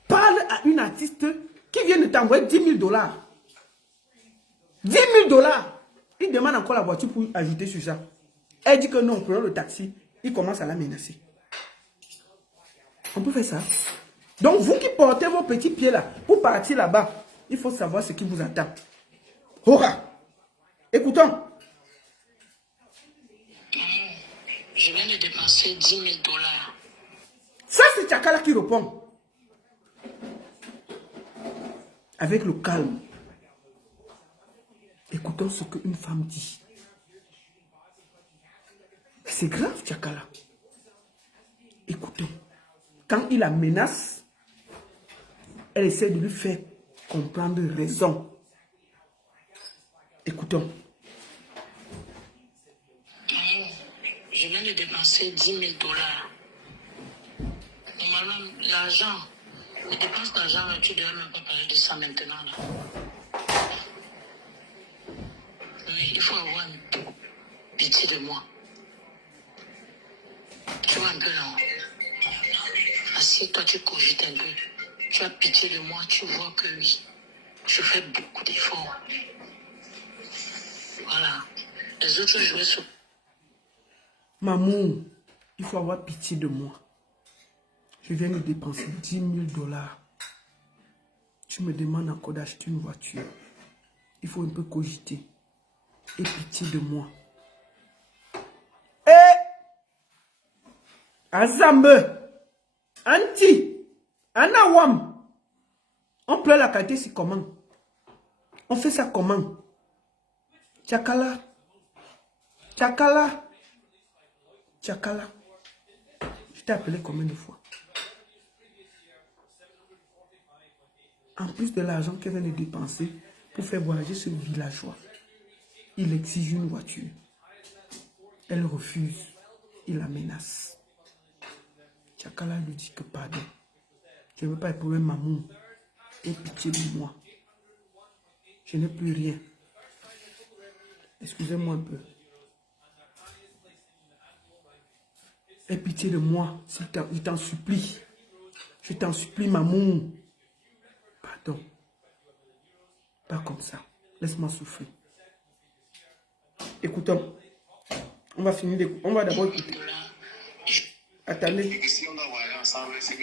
Parle à une artiste qui vient de t'envoyer 10 000 $. 10 000 $. Il demande encore la voiture pour ajouter sur ça. Elle dit que non, prenons le taxi. Il commence à la menacer. On peut faire ça. Donc, vous qui portez vos petits pieds là, pour partir là-bas, il faut savoir ce qui vous attend. Hora! Écoutons. Je viens de dépenser 10 000 $. Ça, c'est Chakala qui répond. Avec le calme. Écoutons ce qu'une femme dit. C'est grave, Chakala. Écoutons. Quand il la menace, elle essaie de lui faire comprendre raison. Écoutons. Je viens de dépenser 10 000 $. Normalement, l'argent, les dépenses d'argent, tu ne devrais même pas parler de ça maintenant. Là. Oui, il faut avoir un peu pitié de moi. Tu vois un peu, non? Assieds-toi, tu cogites un peu. Tu as pitié de moi, tu vois que oui, je fais beaucoup d'efforts. Voilà. Les autres jouets sont... Maman, il faut avoir pitié de moi. Je viens de dépenser 10 000 $. Tu me demandes encore d'acheter une voiture. Il faut un peu cogiter. Et pitié de moi. Azambe, Anti, Anawam. On pleure la qualité, c'est comment? On fait ça comment? Chakala. Chakala. Chakala. Je t'ai appelé combien de fois? En plus de l'argent qu'elle vient de dépenser pour faire voyager ce villageois, il exige une voiture. Elle refuse. Il la menace. Chakala lui dit que pardon. Je ne veux pas éprouver maman. Aie pitié de moi. Je n'ai plus rien. Excusez-moi un peu. Aie pitié de moi. Je t'en supplie. Je t'en supplie, maman. Pardon. Pas comme ça. Laisse-moi souffrir. Écoutons. On va finir d'écouter. On va d'abord écouter. Attendez.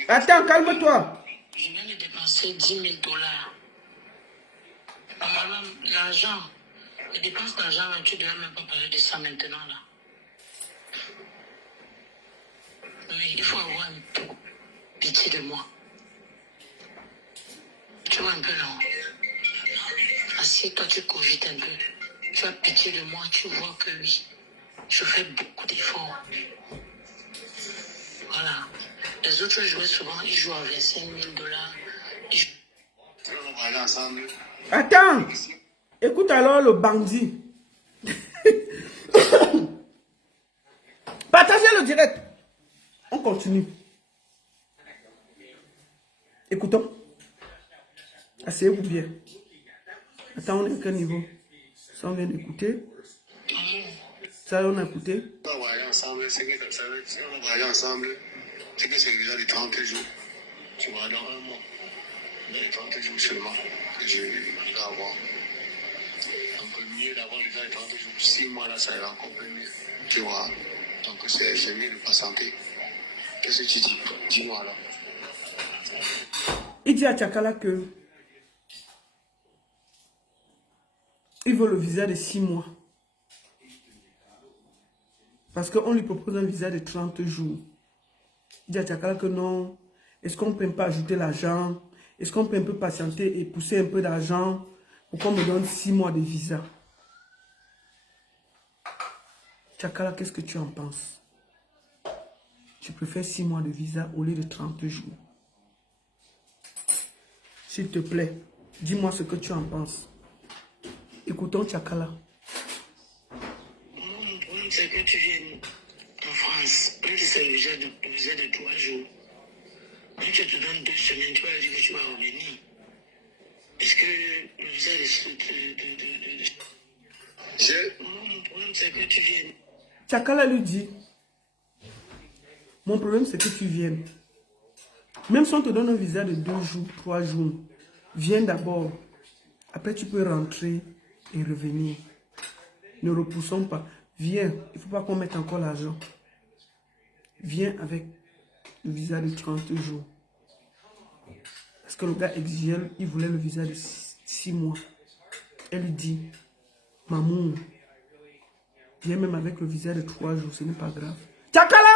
Attends, calme-toi. Je viens de dépenser 10 000 $. Normalement, l'argent, les dépenses d'argent, tu ne devrais même pas parler de ça maintenant. Là. Mais il faut avoir un peu pitié de moi. Tu vois un peu, non? Assieds-toi, tu cogites un peu. Tu as pitié de moi, tu vois que oui, je fais beaucoup d'efforts. Voilà. Les autres joueurs, souvent, ils jouent avec 5 000 $. On va aller ensemble. Attends. Écoute alors le bandit. Partagez le direct. On continue. Écoutons. Asseyez-vous bien. Attends, on est à quel niveau? Ça, on vient d'écouter. Ça, on a écouté. On va aller ensemble. C'est que on va aller ensemble. C'est que c'est déjà les 30 jours. Tu vois, dans un mois. Mais les 30 jours seulement que je vais avoir. Donc, mieux d'avoir déjà les 30 jours. 6 mois là, ça ira encore mieux. Tu vois. Donc, c'est mieux de patienter. Qu'est-ce que tu dis? Dis-moi alors. Il dit à Tchakala que il veut le visa de 6 mois. Parce qu'on lui propose un visa de 30 jours. Il dit à Tchakala que non. Est-ce qu'on ne peut pas ajouter l'argent? Est-ce qu'on peut un peu patienter et pousser un peu d'argent pour qu'on me donne 6 mois de visa? Tchakala, qu'est-ce que tu en penses? Tu préfères 6 mois de visa au lieu de 30 jours. S'il te plaît, dis-moi ce que tu en penses. Écoutons Tchakala. Mon problème, c'est que tu viennes en France. Même si c'est le visa de 3 jours. Quand tu te donnes 2 semaines, tu vas dire que tu vas revenir. Est-ce que le visa Mon problème, c'est que tu viennes. Tchakala lui dit, mon problème c'est que tu viennes. Même si on te donne un visa de 2 jours, 3 jours, viens d'abord. Après tu peux rentrer et revenir. Ne repoussons pas. Viens, il ne faut pas qu'on mette encore l'argent. Viens avec le visa de 30 jours. Parce que le gars exigeait, il voulait le visa de 6 mois. Elle lui dit, maman, viens même avec le visa de 3 jours, ce n'est pas grave. Tchakala,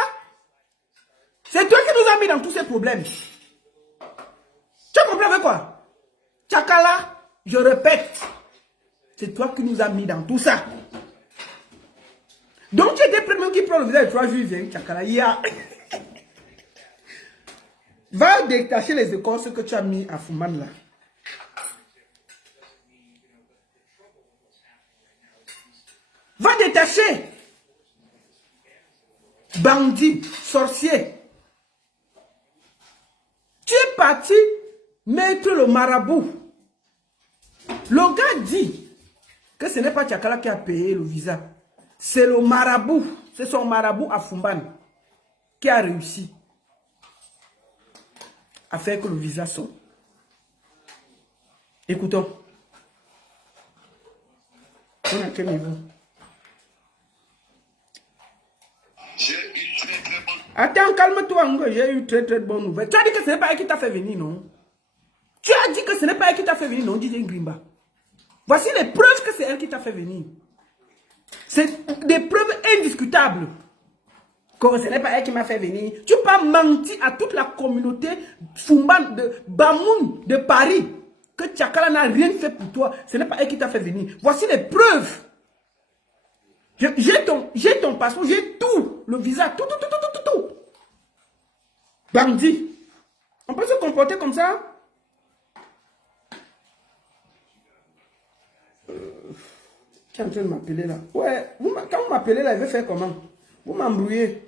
c'est toi qui nous as mis dans tous ces problèmes. Tu as compris avec quoi? Tchakala, je répète, c'est toi qui nous as mis dans tout ça. Donc tu es des premiers qui prend le visa de 3 jours, il vient, Tchakala, va détacher les écorces que tu as mis à Fouman là. Va détacher. Bandit, sorcier. Tu es parti mettre le marabout. Le gars dit que ce n'est pas Tchakala qui a payé le visa. C'est le marabout. C'est son marabout à Fumban qui a réussi à faire que le visa sorte. Écoutons. On a quel niveau? J'ai une très très bonne. Attends, calme-toi, j'ai eu très très bonne nouvelle. Tu as dit que ce n'est pas elle qui t'a fait venir, non? Tu as dit que ce n'est pas elle qui t'a fait venir, non, DJ Grimba? Voici les preuves que c'est elle qui t'a fait venir. C'est des preuves indiscutables. Que ce n'est pas elle qui m'a fait venir. Tu n'as pas menti à toute la communauté Fumban de Bamoun de Paris que Tchakala n'a rien fait pour toi. Ce n'est pas elle qui t'a fait venir. Voici les preuves. J'ai ton passeport, j'ai tout. Le visa, tout. Bandit. On peut se comporter comme ça? Tu es en train de m'appeler là. Ouais, quand vous m'appelez là, il veut faire comment? Vous m'embrouillez.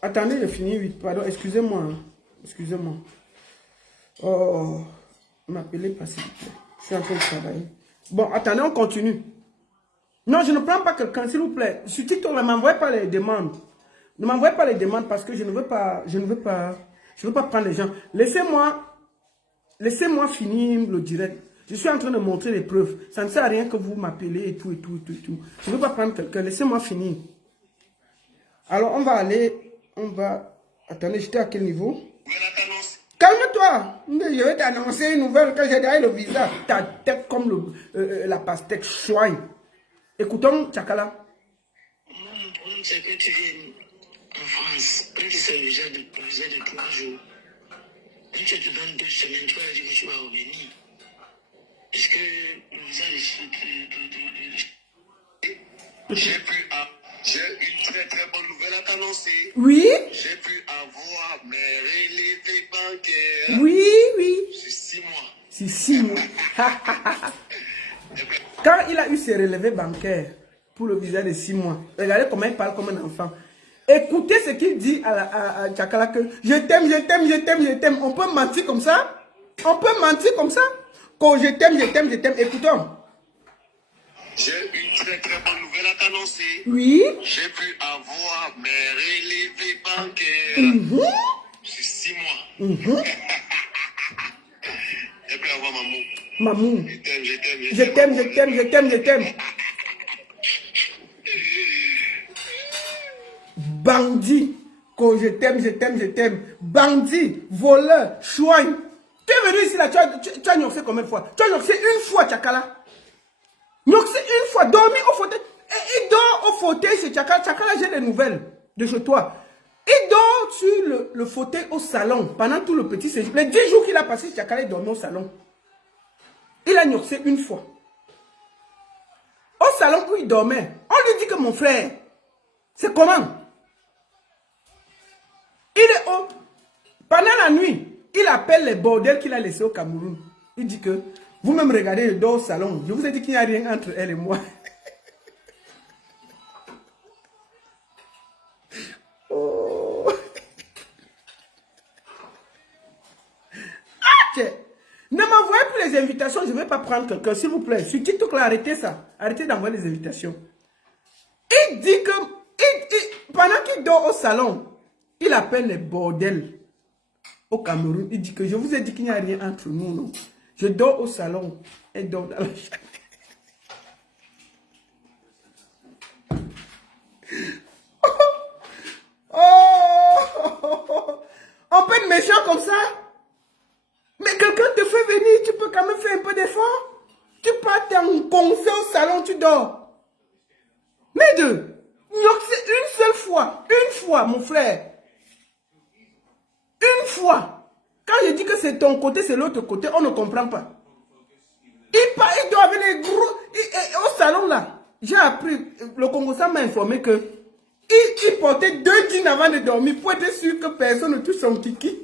Attendez, j'ai fini vite. Pardon, excusez-moi. Excusez-moi. Oh, vous m'appelez pas s'il vous plaît. Je suis en train de travailler. Bon, attendez, on continue. Non, je ne prends pas quelqu'un, s'il vous plaît. Sur TikTok, ne m'envoyez pas les demandes. Ne m'envoyez pas les demandes parce que je ne veux pas prendre les gens. Laissez-moi finir le direct. Je suis en train de montrer les preuves. Ça ne sert à rien que vous m'appelez et tout. Je ne veux pas prendre quelqu'un. Laissez-moi finir. Alors, on va aller. Attendez, j'étais à quel niveau? Calme-toi. Je vais t'annoncer une nouvelle que j'ai derrière le visage. Ta tête comme la pastèque choigne. Écoutons, Tchakala. Mon problème, c'est que tu viennes en France. Même si c'est le visa de 3 jours. Quand tu te donnes 2 semaines, tu vas dire que J'ai une très très bonne nouvelle à t'annoncer. Oui. J'ai pu avoir mes relevés bancaires. Oui, oui. C'est 6 mois. C'est 6 mois. Quand il a eu ses relevés bancaires pour le visa de 6 mois, regardez comment il parle comme un enfant. Écoutez ce qu'il dit à Tchakala que je t'aime, je t'aime, je t'aime, je t'aime. On peut mentir comme ça? On peut mentir comme ça? Quand je t'aime, je t'aime, je t'aime. Écoutons. J'ai une très très bonne nouvelle à t'annoncer. Oui. J'ai pu avoir mes relevés bancaires. C'est 6 mois. J'ai pu avoir maman. Maman. Je t'aime, je t'aime, Je t'aime, je t'aime, je t'aime, je t'aime. Bandit. Quand je t'aime, je t'aime, je t'aime. Bandit, voleur, chouigne. Tu es venu ici là, tu as nyoxé combien de fois? Tu as nyoxé une fois, Tchakala. Nyoxé une fois, dormi au fauteuil. Il dort au fauteuil chez Tchakala. Tchakala, j'ai des nouvelles de chez toi. Il dort sur le fauteuil au salon pendant tout le petit séjour. Les 10 jours qu'il a passé chez Tchakala, il dormait au salon. Il a nyoxé une fois. Au salon où il dormait, on lui dit que mon frère, c'est comment? Il est au... Pendant la nuit, il appelle les bordels qu'il a laissés au Cameroun. Il dit que, vous-même regardez, je dors au salon. Je vous ai dit qu'il n'y a rien entre elle et moi. Oh. Ah, ne m'envoyez plus les invitations, je ne vais pas prendre quelqu'un, s'il vous plaît. Sur TikTok, là, arrêtez ça. Arrêtez d'envoyer les invitations. Il dit que, pendant qu'il dort au salon, il appelle les bordels au Cameroun. Il dit que je vous ai dit qu'il n'y a rien entre nous, non. Je dors au salon. Elle dort dans la chambre. Oh! On peut être méchant comme ça? Mais quelqu'un te fait venir, tu peux quand même faire un peu d'effort. Tu pars t'enfoncer au salon, tu dors. Mais deux, c'est une seule fois, mon frère. Une fois. Quand je dis que c'est ton côté, c'est l'autre côté, on ne comprend pas. Il dort avec les gros... au salon là, j'ai appris, le Congo-Ça m'a informé que il portait 2 jeans avant de dormir pour être sûr que personne ne touche son kiki.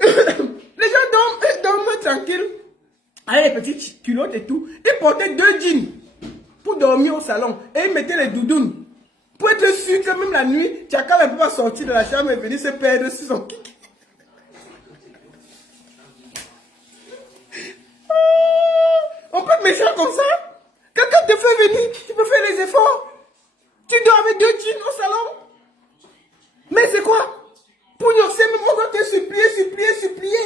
Les gens dorment tranquilles, avec les petites culottes et tout. Il portait 2 jeans pour dormir au salon et il mettait les doudounes. Pour être sûr que même la nuit, Tchakala ne peut pas sortir de la chambre et venir se perdre sur son kiki. On peut être méchant comme ça. Quelqu'un te fait venir, tu peux faire les efforts. Tu dors avec 2 jeans au salon. Mais c'est quoi? Pour Yorcé, même on doit te supplier.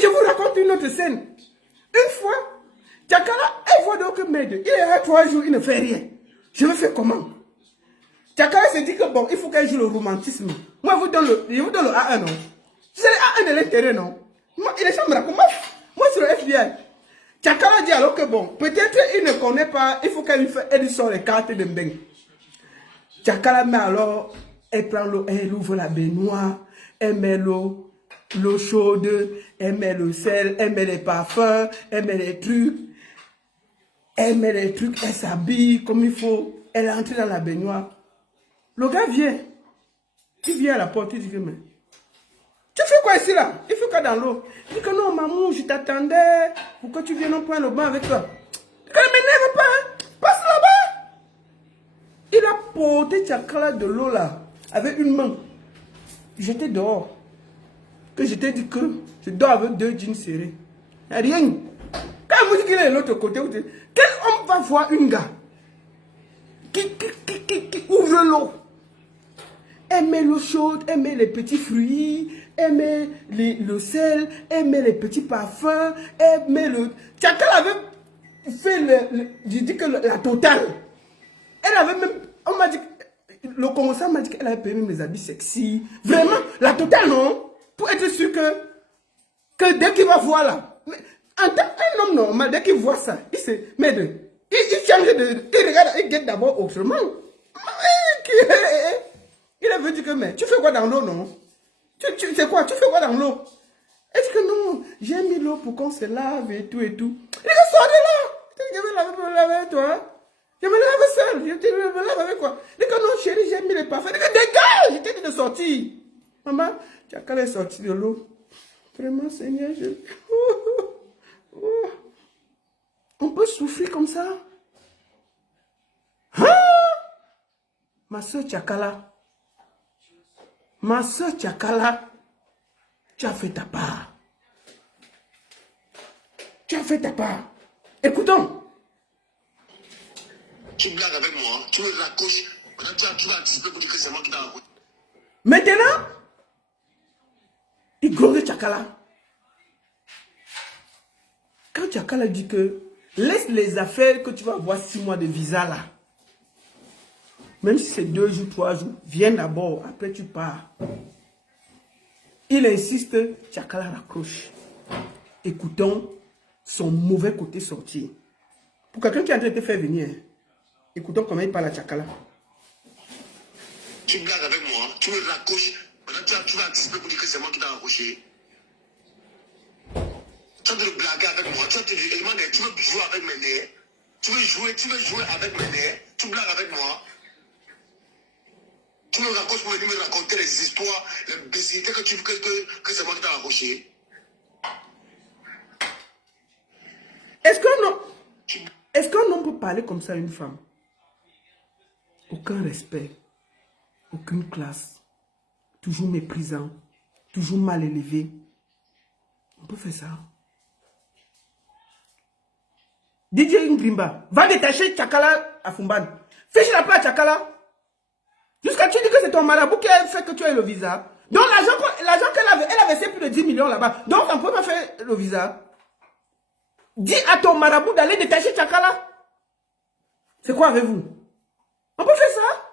Je vous raconte une autre scène. Une fois, Tchakala, elle voit donc Med. Il est là 3 jours, il ne fait rien. Je vais faire comment? Tchakala se dit que bon, il faut qu'elle joue le romantisme. Moi, je vous donne le A1, non? C'est le A1 de l'intérêt, non? Moi, il est chambre, moi, c'est le FBI. Tchakala dit alors que bon, peut-être il ne connaît pas, il faut qu'elle lui sort les cartes de Mbeng. Tchakala met alors, elle prend l'eau, elle ouvre la baignoire, elle met l'eau chaude, elle met le sel, elle met les parfums, elle met les trucs. Elle met les trucs, elle s'habille comme il faut, elle entre dans la baignoire. Le gars vient, il vient à la porte, il dit que mais, tu fais quoi ici là? Il fait quoi dans l'eau? Il dit que non maman, je t'attendais pour que tu viennes prendre le bain avec toi. Il dit que ne m'énerve pas, hein? Passe là-bas. Il a porté Tchakala de l'eau là, avec une main. J'étais dehors. Que je t'ai dit que je dors avec 2 jeans serrés. Il n'y a rien. Quand vous dites qu'il est de l'autre côté, vous dites, quel homme va voir une gars qui ouvre l'eau? Elle met l'eau chaude, elle met les petits fruits, elle met le sel, elle met les petits parfums, elle met le... Tchakala avait fait je dis que la totale. Elle avait même... On m'a dit... Le Congo-Ça m'a dit qu'elle avait payé mes habits sexy. Vraiment, la totale, non? Pour être sûr que dès qu'il va voir là... Un homme normal, dès qu'il voit ça, il se... Il change de... Il regarde, il guette d'abord autrement. Il avait dit que, mais tu fais quoi dans l'eau, non? C'est quoi? Tu fais quoi dans l'eau? Est-ce que non? J'ai mis l'eau pour qu'on se lave et tout et tout. Il dit, sors de là. Je vais me laver avec toi. Je me lave seul. Je me lave avec quoi? Il dit que non, chérie, j'ai mis les parfums. Il dit que dégage. Je t'ai dit de sortir. Maman, Tchakala est sorti de l'eau. Vraiment, Seigneur, on peut souffrir comme ça? Hein? Ma soeur Tchakala. Ma soeur Tchakala. Tu as fait ta part. Tu as fait ta part. Écoutons. Tu blagues avec moi, tu me raccroches. Maintenant, tu vas anticiper pour dire que c'est moi qui t'ai envoyé. Maintenant, il glorifie Tchakala. Quand Tchakala dit que laisse les affaires que tu vas avoir 6 mois de visa là. Même si c'est 2 jours, 3 jours, viens d'abord, après tu pars. Il insiste, Tchakala raccroche. Écoutons son mauvais côté sortir. Pour quelqu'un qui est en train de te faire venir, écoutons comment il parle à Tchakala. Tu blagues avec moi, tu me raccroches. Maintenant, tu vas anticiper pour dire que c'est moi qui t'ai raccroché. Tu es en train de blaguer avec moi. Tu veux jouer avec mes nerfs. Tu veux jouer avec mes nerfs. Tu blagues avec moi. Tu me raccroches pour venir me raconter les histoires, les bêtisités que c'est moi qui t'ai raccroché. Est-ce qu'un homme peut parler comme ça à une femme? Aucun respect, aucune classe, toujours méprisant, toujours mal élevé. On peut faire ça. DJ Ngrimba, va détacher Tchakala à Fumban. Fiche la paix à Tchakala. Jusqu'à tu dis que c'est ton marabout qui a fait que tu aies le visa. Donc l'argent qu'elle avait, elle a versé plus de 10 millions là-bas. Donc on ne peut pas faire le visa. Dis à ton marabout d'aller détacher Tchakala. C'est quoi avec vous? On peut faire ça?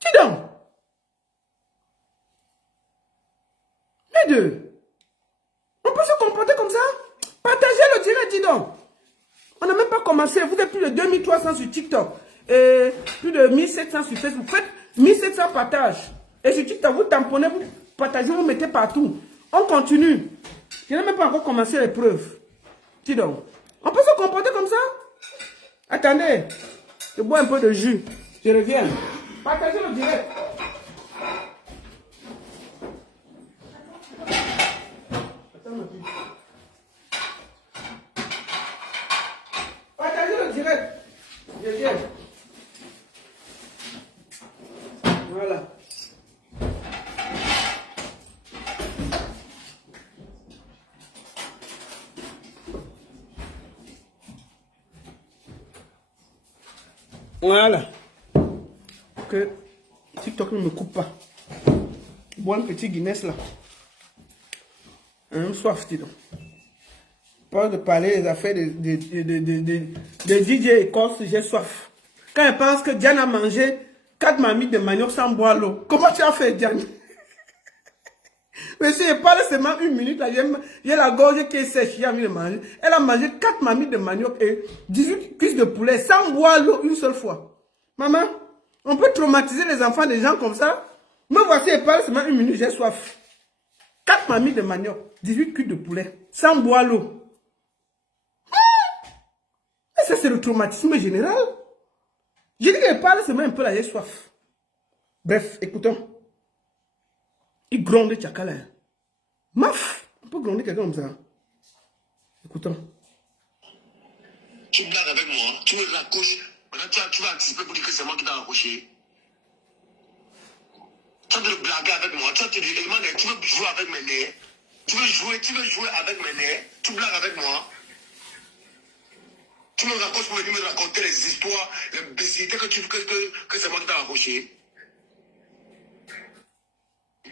Dis donc. Les deux. On peut se comporter comme ça? Partagez le direct, dis donc. On n'a même pas commencé. Vous êtes plus de 2300 sur TikTok. Et plus de 1700 sur Facebook. Faites 1700 partages. Et sur TikTok, vous tamponnez, vous partagez, vous mettez partout. On continue. Je n'ai même pas encore commencé l'épreuve. Dis donc. On peut se comporter comme ça? Attendez. Je bois un peu de jus. Je reviens. Partagez le direct. Partagez le direct. Je viens. Voilà. Voilà. Que TikTok ne me coupe pas. Bois un petit Guinness là. Soif, dis donc. Pas de parler des affaires de DJ Écosse, j'ai soif. Quand elle pense que Diane a mangé 4 marmites de manioc sans boire l'eau. Comment tu as fait, Diane? Monsieur, elle parle seulement 1 minute là. J'ai la gorge qui est sèche, j'ai envie de manger. Elle a mangé 4 marmites de manioc et 18 cuisses de poulet sans boire l'eau une seule fois. Maman, on peut traumatiser les enfants des gens comme ça? Me voici, elle parle seulement 1 minute, j'ai soif. 4 marmites de manioc, 18 cuisses de poulet sans boire l'eau. Et ça, c'est le traumatisme général. J'ai dit qu'elle parle seulement un peu là, j'ai soif. Bref, écoutons. Il gronde Tchakala. Maf! On peut gronder quelqu'un comme ça. Écoutons. Tu blagues avec moi, tu me raccroches. Maintenant, tu vas anticiper pour dire que c'est moi qui t'ai raccroché. Tu vas te blaguer avec moi. Tu vas te dire, tu veux jouer avec mes nerfs. Tu veux jouer avec mes nerfs. Tu blagues avec moi. Tu me raccroches pour venir me raconter les histoires, les bêtisités que c'est moi qui t'ai raccroché.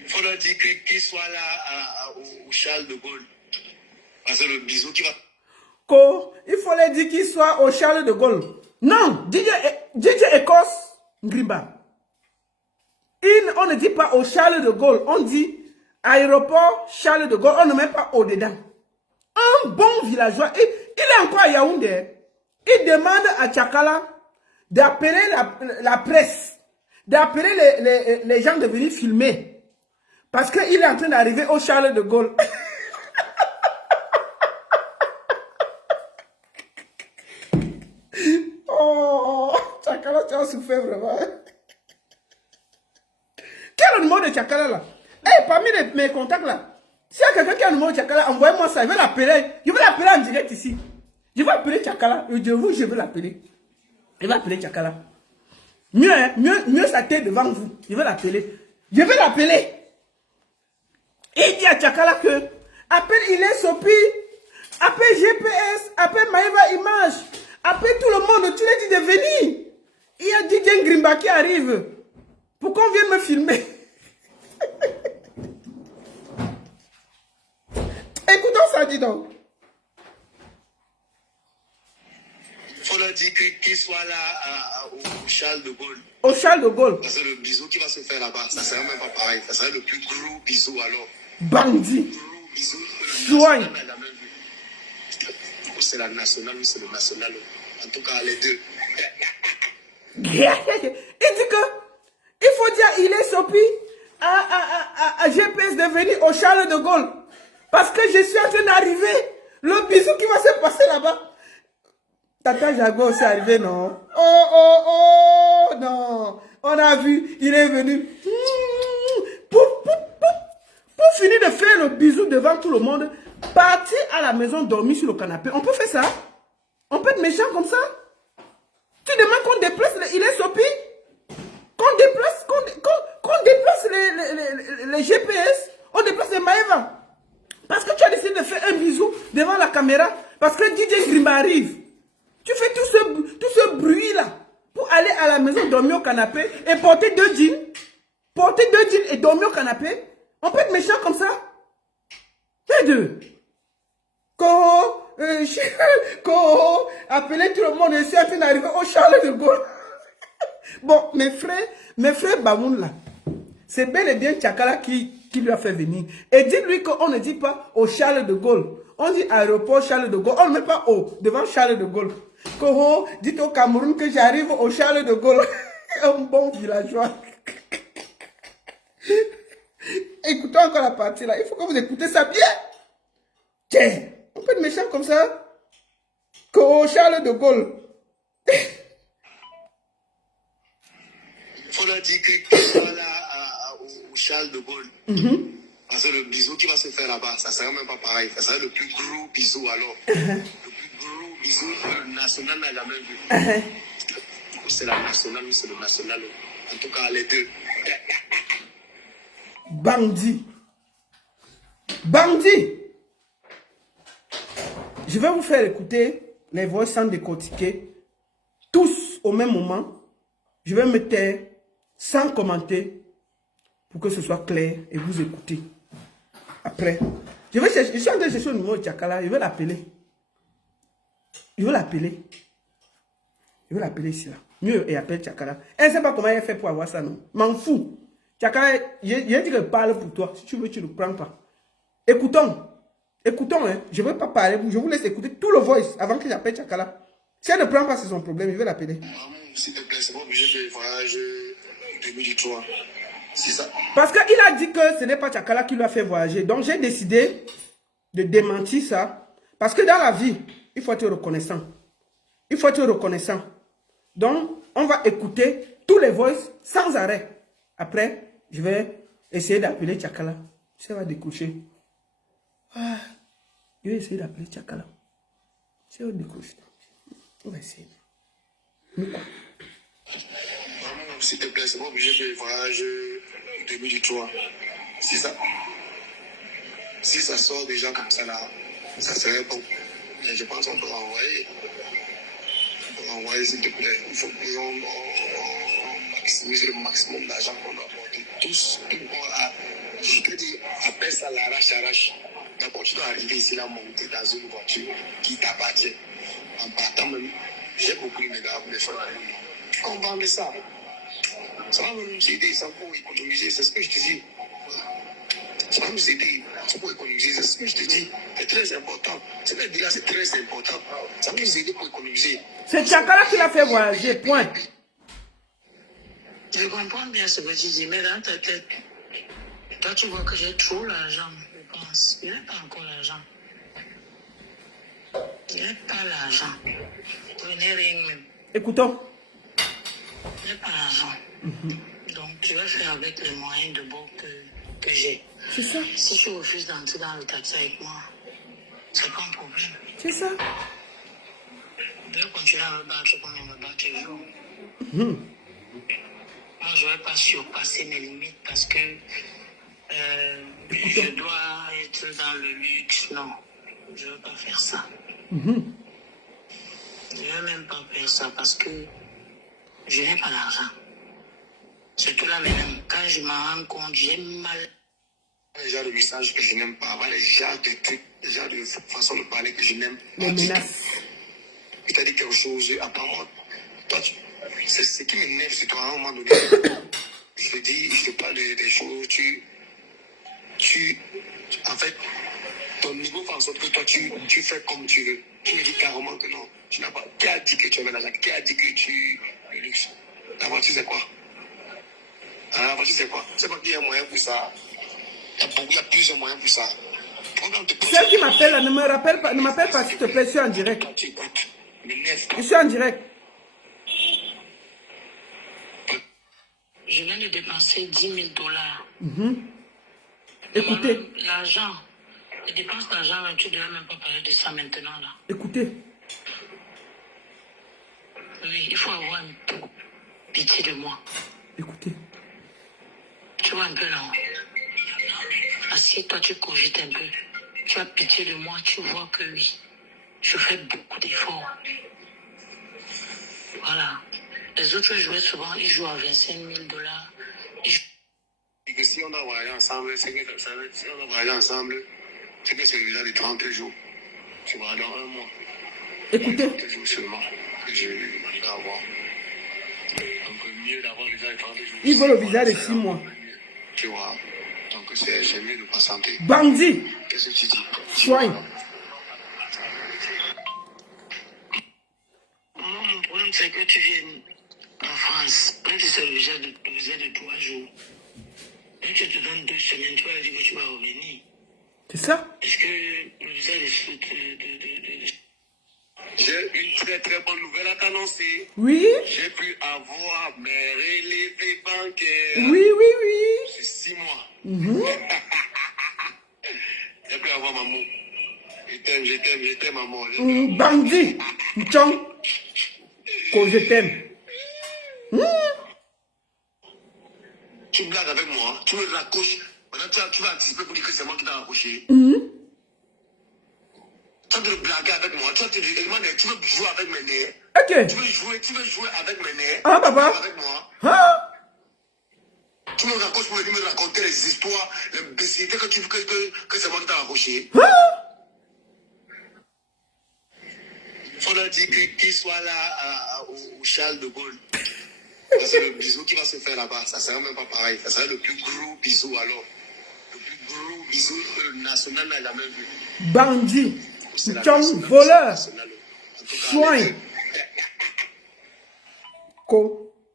Il faudra dire qu'il soit là au Charles de Gaulle. Parce que le bisou qui va... Il fallait dire qu'il soit au Charles de Gaulle. Non, DJ Écosse Ngrimba. On ne dit pas au Charles de Gaulle. On dit aéroport Charles de Gaulle. On ne met pas au-dedans. Un bon villageois. Il est encore à Yaoundé. Il demande à Tchakala d'appeler la presse. D'appeler les gens de venir filmer. Parce qu'il est en train d'arriver au Charles de Gaulle. souffert vraiment. Quel est le numéro de Tchakala là? Eh, parmi mes contacts là, s'il y a quelqu'un qui a le numéro de Tchakala, envoyez-moi ça. Je vais l'appeler. Je vais l'appeler en direct ici. Je vais appeler Tchakala. Je vais l'appeler. Je vais appeler Tchakala. Mieux, hein? Mieux sa tête devant vous. Je vais l'appeler. Je vais l'appeler. Et il dit à Tchakala que appelle Ilé Sopi, appelle GPS, appelle Maïva Image, appelle tout le monde. Tu l'as dit de venir. Il y a DJ Grimba qui arrive. Pour qu'on vienne me filmer. Écoutons ça, dis donc. Il faut leur dire qu'il soit là au Charles de Gaulle. Au Charles de Gaulle. Parce que le bisou qui va se faire là-bas, ça serait même pas pareil. Ça serait le plus gros bisou alors. Bandit. Gros bisou. Soigne. C'est la nationale ou c'est le national. En tout cas, les deux. Il dit que il faut dire il est Sopi à GPS de venir au Charles de Gaulle. Parce que je suis en train d'arriver. Le bisou qui va se passer là-bas. Tata Jago aussi arrivé, non? Oh, non. On a vu, il est venu. Pour finir de faire le bisou devant tout le monde, partir à la maison, dormir sur le canapé. On peut faire ça? On peut être méchant comme ça? Tu demandes qu'on déplace il est Sopi? Qu'on déplace les GPS? On déplace les Maëva? Parce que tu as décidé de faire un bisou devant la caméra. Parce que DJ Grimba arrive. Tu fais tout ce bruit-là pour aller à la maison, dormir au canapé et porter 2 jeans. Porter 2 jeans et dormir au canapé. On peut être méchant comme ça. Les deux. Appelez tout le monde. Je suis en train d'arriver au Charles de Gaulle. Bon, mes frères Bamoun là, c'est bel et bien Tchakala qui lui a fait venir. Et dites-lui qu'on ne dit pas au Charles de Gaulle. On dit aéroport Charles de Gaulle. On ne met pas au devant Charles de Gaulle. Koho, dites au Cameroun que j'arrive au Charles de Gaulle. Un bon villageois. Écoutez encore la partie là. Il faut que vous écoutez ça bien. Tiens, on peut être méchant comme ça. Koho, Charles de Gaulle. Il faut leur dire qu'il soit là au Charles de Gaulle. Parce que le bisou qui va se faire là-bas, ça serait même pas pareil. Ça serait le plus gros bisou alors. Le plus gros bisou que le national n'a jamais vu. C'est la nationale ou c'est le national. En tout cas, les deux. Bandit. Bandit. Je vais vous faire écouter les voix sans décortiquer. Tous au même moment. Je vais me taire sans commenter pour que ce soit clair et vous écoutez. Après, je suis en train de chercher le numéro de Tchakala. Je vais l'appeler. Je vais l'appeler. Je vais l'appeler ici là. Mieux et appelle Tchakala. Elle ne sait pas comment elle fait pour avoir ça, non. M'en fous. Tchakala, j'ai dit que je parle pour toi. Si tu veux, tu ne le prends pas. Écoutons. Écoutons, hein. Je ne veux pas parler. Je vous laisse écouter tout le voice avant que j'appelle Tchakala. Si elle ne prend pas, c'est son problème. Je vais l'appeler. S'il te plaît, c'est pas obligé de voyager 2003. C'est ça. Parce qu'il a dit que ce n'est pas Tchakala qui lui a fait voyager. Donc j'ai décidé de démentir ça. Parce que dans la vie, il faut être reconnaissant. Il faut être reconnaissant. Donc, on va écouter tous les voices sans arrêt. Après, je vais essayer d'appeler Tchakala. Ça va décrocher. Ah, je vais essayer d'appeler Tchakala. Ça va décrocher. On va essayer. S'il te plaît, c'est pas obligé de voyager 2003. C'est ça. Si ça sort déjà comme ça là, ça serait bon. Mais je pense qu'on peut envoyer. On peut envoyer, s'il te plaît. Il faut qu'on maximise le maximum d'argent qu'on doit apporter. Tous, je te dis, après ça, l'arrache. D'abord, tu dois arriver ici là, monter dans une voiture qui t'appartient. En partant même, j'ai beaucoup de gars pour les faire. On va enlever ça. Ça va nous aider, ça pour économiser, c'est ce que je te dis. Ça va nous aider, ça pour économiser, c'est ce que je te dis. C'est très important. Ce que je dis là, c'est très important. Ça va nous aider pour économiser. C'est Tchakala qui l'a fait voyager, point. Je comprends bien ce que tu dis, mais dans ta tête, toi tu vois que j'ai trop l'argent, je pense. Il n'a pas encore l'argent. Il n'a pas l'argent. Prenez rien même. Écoutons. J'ai pas l'argent. Donc, je vais faire avec les moyens de bord que j'ai. C'est ça. Si je refuse d'entrer dans le taxi avec moi, c'est pas un problème. C'est ça. Je vais continuer à me battre comme je me bats toujours. Moi, je ne vais pas surpasser mes limites parce que je dois être dans le luxe. Non, je ne veux pas faire ça. Je ne veux même pas faire ça parce que je n'ai pas l'argent. Surtout là maintenant, quand je m'en rends compte, j'ai mal. Les genres de messages que je n'aime pas, les genres de trucs, les genres de façon de parler que je n'aime pas. Les menaces. Il t'a dit quelque chose, apparemment, toi, c'est ce qui m'énerve, c'est toi, à un moment donné. Je te dis, je te parle des choses, en fait, ton niveau fait en sorte que toi, tu fais comme tu veux. Tu me dis carrément que non, tu n'as pas. Qui a dit que tu avais l'argent? Qui a dit que tu le luxe? La voiture, c'est quoi? La voiture, c'est quoi? C'est pas qu'il y a un moyen pour ça. Il y a plusieurs moyens pour ça. Celle qui m'appelle là, ne m'appelle pas s'il te plaît, je suis en direct. Je suis en direct. Je viens de dépenser 10 000 $. Écoutez. L'argent, les dépenses d'argent, tu ne devrais même pas parler de ça maintenant là. Écoutez. Oui, il faut avoir un peu pitié de moi. Écoutez. Tu vois un peu là. Assieds-toi, tu cogites un peu. Tu as pitié de moi, tu vois que oui, je fais beaucoup d'efforts. Voilà. Les autres joueurs souvent, ils jouent à 25 000 $. Et que si on a voyagé ensemble, c'est que si on a voyagé ensemble, c'est que c'est déjà des 30 jours. Tu vois, dans un mois. Écoutez. 30 jours seulement que je vais avoir. Donc mieux d'avoir déjà les 30 jours. Il veut le visa de 6 mois. Tu vois. Donc c'est mieux de patienter. Bandit. Qu'est-ce que tu dis? Soigne. Mon problème, c'est que tu viennes en France. Quand tu sais le visa de 3 jours, quand tu te donnes 2 semaines, tu vas dire que tu vas revenir. C'est ça? Est-ce que le visa de J'ai une très très bonne nouvelle à t'annoncer. Oui? J'ai pu avoir mes relevés bancaires. Oui, oui, oui. C'est 6 mois. J'ai pu avoir maman. Je t'aime, maman. Bandit. Tchong. Quand je t'aime. Tu blagues avec moi, tu me raccroches. Maintenant, tu vas anticiper pour dire que c'est moi qui t'ai raccroché. Tu vas te blaguer avec moi. Tu vas te dire, tu veux jouer avec mes nerfs. Ok. Tu veux jouer avec mes nerfs. Ah, papa. Avec moi. Hein? Tu me raccroches pour venir me raconter les histoires, les bêtisités que c'est moi qui t'ai raccroché. Il faudra dire qu'il soit là au Charles de Gaulle. C'est le bisou qui va se faire là-bas. Ça ne sera même pas pareil. Ça sera le plus gros bisou alors. Le plus gros bisou que le national n'a jamais vu. Bandit. Tchong, voleur. Soin.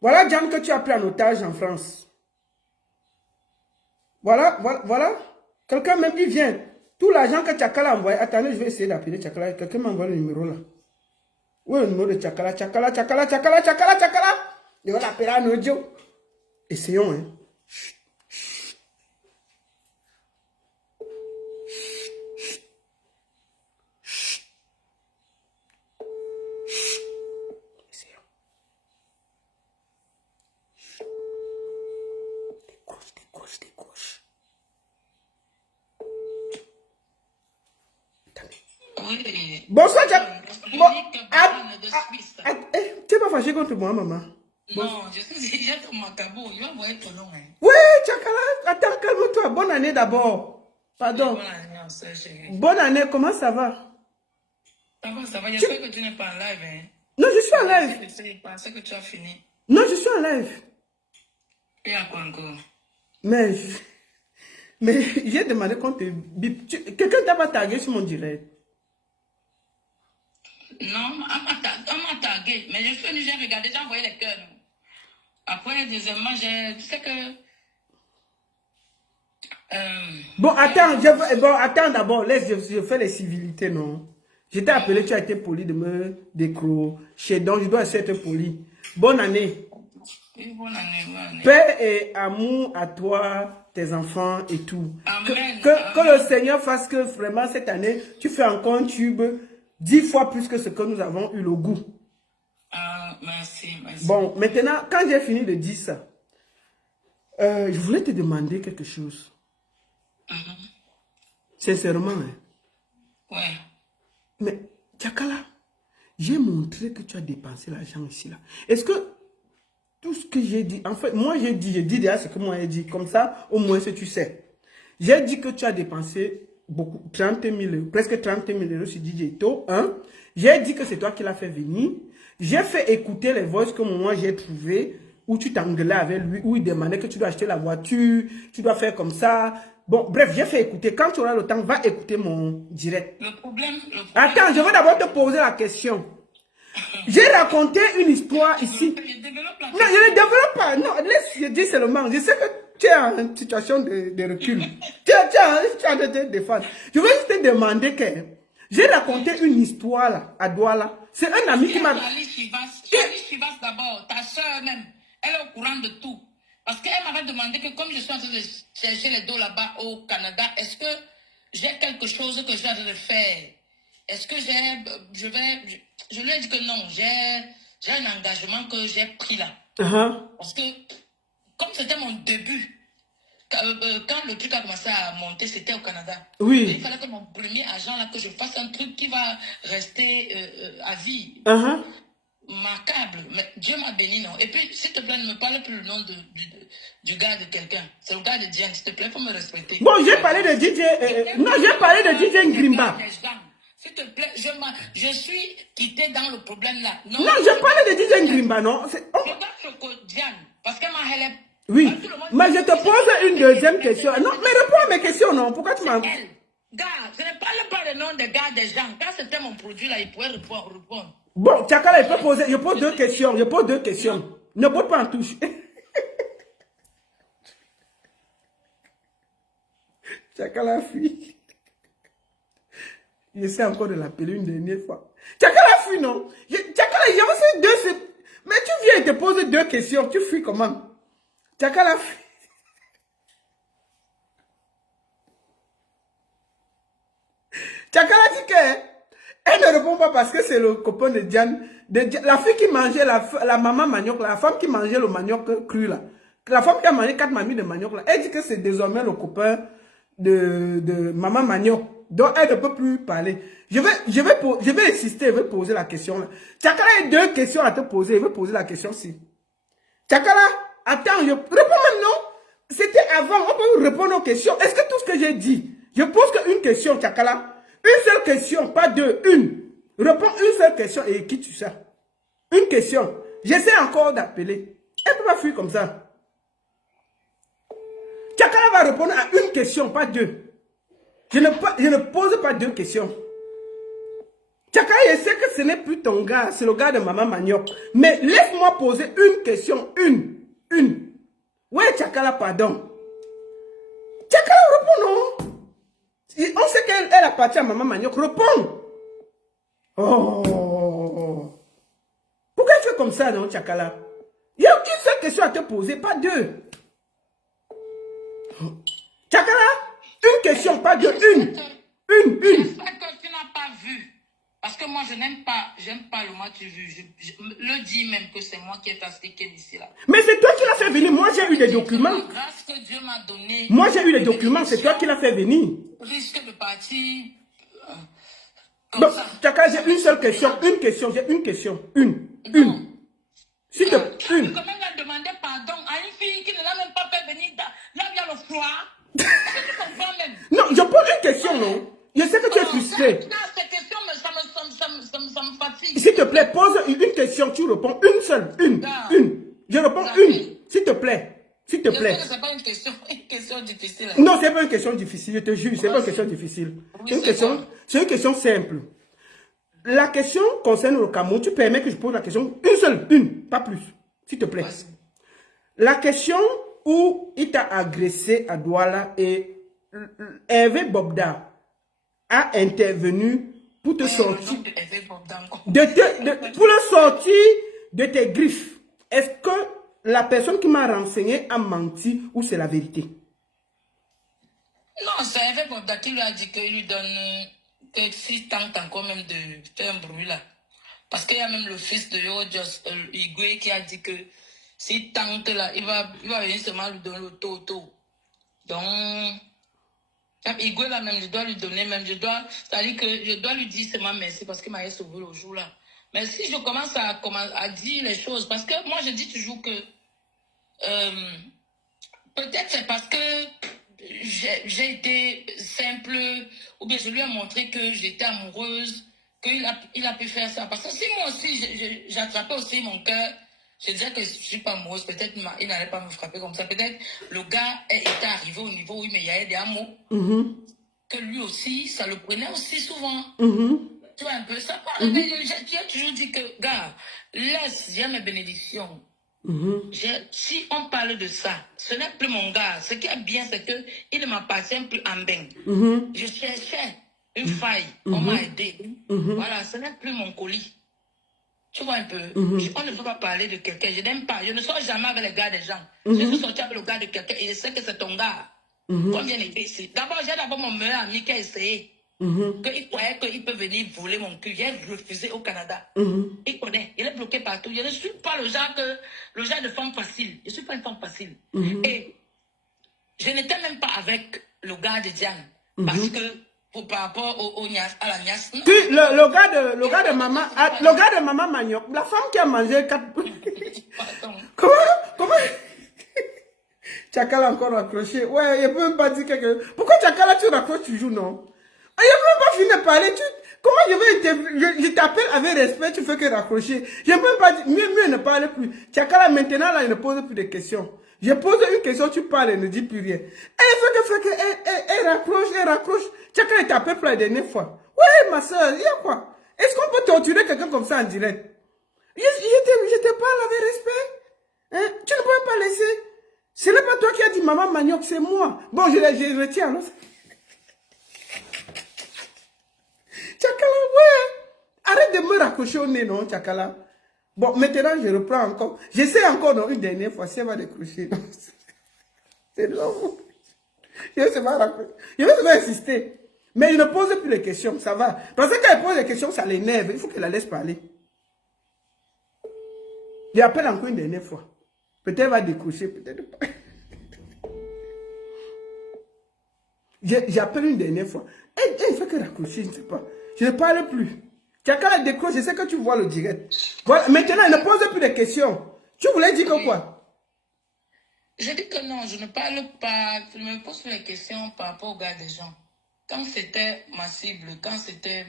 Voilà Jam que tu as pris en otage en France. Voilà. Quelqu'un même dit vient. Tout l'argent que Tchakala a envoyé. Attendez, je vais essayer d'appeler Tchakala. Quelqu'un m'a envoyé le numéro là. Où est le numéro de Tchakala? Tchakala. Je vais l'appeler en audio. Essayons, hein. Essayons. Décroche. Attendez. Oui. Bonsoir, Jack. Bon, tu n'es pas fâché contre moi, maman? Non, je suis déjà ton macabo. Il va envoyer ton nom. Oui, Tchakala. Attends, calme-toi. Bonne année d'abord. Pardon. Bonne année, chérie. Bonne année, comment ça va? Ça va. J'espère que tu n'es pas en live. Hein? Non, je suis en live. Je pensais que tu as fini. Non, je suis en live. Et à quoi encore? Mais j'ai demandé qu'on te bip. Quelqu'un t'a pas tagué sur mon direct? Non, on m'a tagué. Mais je suis venu, j'ai regardé, j'ai envoyé les cœurs. Après, deuxièmement, tu sais que... Bon, attends, d'abord, laisse, je fais les civilités, non? Je t'ai appelé, tu as été poli de me décrocher, donc je dois essayer d'être poli. Bonne année. Oui, bonne année. Paix et amour à toi, tes enfants et tout. Amen. Que le Seigneur fasse que vraiment cette année, tu fais encore un tube 10 fois plus que ce que nous avons eu le goût. Ah, merci. Bon, maintenant, quand j'ai fini de dire ça, je voulais te demander quelque chose. Sincèrement. Hein. Ouais. Mais, Tchakala, j'ai montré que tu as dépensé l'argent ici, là. Est-ce que tout ce que j'ai dit, en fait, moi j'ai dit déjà ce que moi j'ai dit. Comme ça, au moins, si tu sais. J'ai dit que tu as dépensé beaucoup, 30 000 euros, presque 30 000 euros sur DJ Ito. J'ai dit que c'est toi qui l'as fait venir. J'ai fait écouter les voices que moi j'ai trouvé où tu t'engueulais avec lui, où il demandait que tu dois acheter la voiture, tu dois faire comme ça. Bon, bref, j'ai fait écouter. Quand tu auras le temps, va écouter mon direct. Le problème... Attends, je vais d'abord te poser la question. J'ai raconté une histoire ici. Non, je ne développe pas. Non, laisse, je dis seulement. Je sais que tu es en situation de recul. tu es en train de te défendre. Je veux juste te demander que j'ai raconté une histoire là, à Douala. C'est un ami qui m'a... Charlie Chivas d'abord, ta soeur même, elle est au courant de tout. Parce qu'elle m'avait demandé que comme je suis en train de chercher les dos là-bas au Canada, est-ce que j'ai quelque chose que j'ai en train de faire? Est-ce que je lui ai dit que non, j'ai un engagement que j'ai pris là. Parce que, comme c'était mon début, quand le truc a commencé à monter, c'était au Canada. Oui. Il fallait que mon premier agent, là, que je fasse un truc qui va rester à vie. Macabre. Mais Dieu m'a béni, non. Et puis, s'il te plaît, ne me parle plus le nom du gars de quelqu'un. C'est le gars de Diane, s'il te plaît, il faut me respecter. Bon, j'ai parlé de DJ... non, j'ai parlé de DJ Ngrimba. S'il te plaît, je suis quitté dans le problème là. Non, j'ai parlé de DJ Ngrimba, non. Regarde Diane, parce qu'elle m'a helpé. Oui, mais je te pose une deuxième question. Non, mais réponds à mes questions, non. Pourquoi tu m'as... Gars, je ne parle pas le nom des gars des gens. Quand c'était mon produit là, il pouvait répondre. Bon, Tchakala, il peut poser... Je pose deux questions. Je pose deux questions. Non. Ne pose pas en touche. Tchakala fuit. J'essaie encore de l'appeler une dernière fois. Tchakala fuit, non? Tchakala, il y a aussi deux... Mais tu viens et te poses deux questions. Tu fuis comment? Tchakala fuit. Tchakala dit qu'elle ne répond pas parce que c'est le copain de Diane. La fille qui mangeait la maman manioc, la femme qui mangeait le manioc cru là. La femme qui a mangé 4 mamies de manioc là. Elle dit que c'est désormais le copain de maman manioc. Donc elle ne peut plus parler. Je vais insister, je vais poser la question là. Tchakala a deux questions à te poser. Je vais poser la question si. Tchakala, attends, réponds même non. C'était avant, on peut répondre aux questions. Est-ce que tout ce que j'ai dit, je pose qu'une question, Tchakala. Une seule question, pas deux, une. Réponds une seule question et quitte ça. Une question. J'essaie encore d'appeler. Elle ne peut pas fuir comme ça. Tchakala va répondre à une question, pas deux. Je ne pose pas deux questions. Tchakala, je sais que ce n'est plus ton gars, c'est le gars de Maman Manioc. Mais laisse-moi poser une question, une. Ouais, Tchakala, pardon. Tchakala, réponds non. On sait qu'elle appartient à Maman Manioc. Réponds. Oh. Pourquoi tu fais comme ça, non, Tchakala? Il n'y a qu'une seule question à te poser, pas deux. Tchakala, une question, pas deux, une. J'espère que tu n'as pas vu. Parce que moi, j'aime pas le match vu. Je le dis même que c'est moi qui ai tastiqué ici là. Mais c'est toi qui l'as fait venir. Moi, j'ai eu des documents. Grâce que Dieu m'a donné. Moi, j'ai eu les documents. C'est toi qui l'as fait venir. Risque de partir. Bon, Tchakala, j'ai une seule question. Une question. J'ai une question. Une. S'il te plaît, une. Comment elle a demandé pardon à une fille qui ne l'a même pas fait venir là où il y a le froid? Non, je pose une question, non? Je sais que tu es frustré. Cette question, ça me fatigue. S'il te plaît, pose une question, tu réponds une seule, une. Je réponds une, s'il te plaît. S'il te plaît. C'est pas une question difficile. Non, c'est pas une question difficile, je te jure, c'est pas une question difficile. C'est une question simple. La question concerne le Cameroun, tu permets que je pose la question une seule, pas plus, s'il te plaît. La question où il t'a agressé à Douala et Hervé Bobda a intervenu pour te sortir pour le sortir de tes griffes. Est-ce que la personne qui m'a renseigné a menti ou c'est la vérité? Non, c'est avec Boda qui lui a dit qu'il lui donne que si tente encore même de faire un bruit là. Parce qu'il y a même le fils de Yojos, Igwe, qui a dit que si tente là, il va venir seulement lui donner le toto. Donc, Igwe là même, je dois lui donner même, c'est-à-dire que je dois lui dire seulement merci parce qu'il m'a sauvé le jour là. Mais si je commence à dire les choses, parce que moi je dis toujours que peut-être c'est parce que j'ai été simple, ou bien je lui ai montré que j'étais amoureuse, qu'il a pu faire ça. Parce que si moi aussi, j'attrapais aussi mon cœur, je disais que je ne suis pas amoureuse, peut-être il n'allait pas me frapper comme ça. Peut-être le gars était arrivé au niveau où il y avait des amours, que lui aussi, ça le prenait aussi souvent. Tu vois un peu ça. J'ai toujours dit que, gars, laisse, j'ai mes bénédictions. Si on parle de ça, ce n'est plus mon gars. Ce qui est bien, c'est qu'il ne m'appartient plus en bain. Je cherchais une faille, on m'a aidé. Voilà, ce n'est plus mon colis. Tu vois un peu. On ne peut pas parler de quelqu'un. Je n'aime pas. Je ne sors jamais avec les gars des gens. Je suis sorti avec le gars de quelqu'un et je sais que c'est ton gars. Combien était ici? D'abord, j'ai mon meilleur ami qui a essayé. Qu'il croyait qu'il peut venir voler mon cul. J'ai refusé au Canada. Il connaît. Il est bloqué partout. Je ne suis pas le genre de femme facile. Je ne suis pas une femme facile. Et je n'étais même pas avec le gars de Diane. Parce que par rapport à la niasse. Le gars de maman Manioc, la femme qui a mangé 4... Comment Tchakala encore raccroché. Ouais, il ne peut même pas dire quelque chose. Pourquoi Tchakala tu raccroches toujours, non? Il n'a même pas fini de parler. Comment je t'appelle avec respect, tu fais que raccrocher. Je ne peux même pas dire, mieux ne parle plus. Tchakala maintenant, là, il ne pose plus de questions. Je pose une question, tu parles et ne dis plus rien. Elle raccroche. Tchakala, il t'appelle pour la dernière fois. Ouais, ma soeur, il y a quoi? Est-ce qu'on peut torturer quelqu'un comme ça en direct? Je te parle avec respect. Hein? Tu ne peux pas laisser. Ce n'est pas toi qui as dit maman manioc, c'est moi. Bon, je retiens. Non? Tchakala, ouais. Arrête de me raccrocher au nez, non, Tchakala. Bon, maintenant, je reprends encore. J'essaie encore, non, une dernière fois, si elle va décrocher. C'est long. Je vais seulement insister. Mais il ne pose plus de questions, ça va. Parce que quand elle pose des questions, ça l'énerve. Il faut qu'elle la laisse parler. J'appelle encore une dernière fois. Peut-être elle va décrocher, peut-être pas. J'appelle une dernière fois. Elle fait que raccrocher, je ne sais pas. Je ne parle plus. Quelqu'un décroche, je sais que tu vois le direct. Voilà. Maintenant, elle ne pose plus de questions. Tu voulais dire que quoi? Je dis que non, je ne parle pas. Je me pose les questions par rapport au gars des gens. Quand c'était ma cible, quand c'était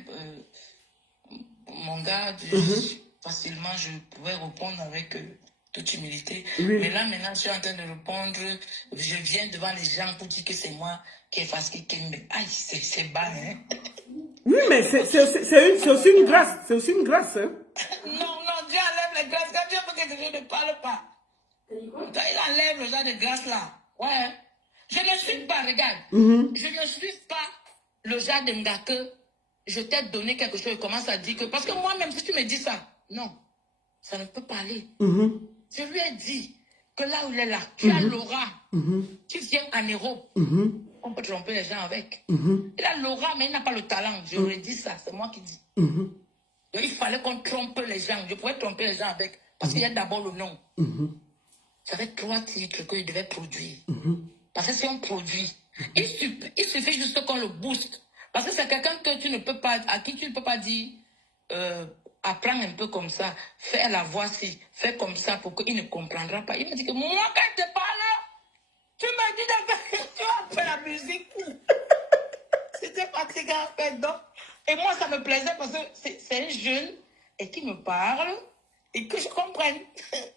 mon gars, facilement, je pouvais répondre avec toute humilité. Oui. Mais là, maintenant, je suis en train de répondre. Je viens devant les gens pour dire que c'est moi qui est fatigué. Aïe, c'est bas, hein? Oui, mais c'est aussi une grâce. C'est aussi une grâce, hein? Non, Dieu enlève les grâces. Quand Dieu veut que je ne parle pas. Il enlève le genre de grâce là. Ouais. Je ne suis pas, regarde. Je ne suis pas le genre de gars que je t'ai donné quelque chose et commence à dire que... Parce que moi-même, si tu me dis ça, non, ça ne peut pas aller. Je lui ai dit que là où il est là, tu as l'aura. Tu viens en Europe. On peut tromper les gens avec. Il a l'aura, mais il n'a pas le talent. Je lui ai dit ça, c'est moi qui dis. Donc, il fallait qu'on trompe les gens. Je pouvais tromper les gens avec. Parce qu'il y a d'abord le nom. J'avais 3 titres qu'il devait produire. Parce que si on produit, il suffit juste qu'on le booste. Parce que c'est quelqu'un que tu ne peux pas, à qui tu ne peux pas dire, apprends un peu comme ça, fais la voix ci, fais comme ça pour qu'il ne comprendra pas. Il m'a dit que moi, quand je te parle, tu m'as dit de faire, tu as fait la musique. C'était fatigant en fait. Donc, et moi, ça me plaisait parce que c'est un jeune et qui me parle et que je comprenne.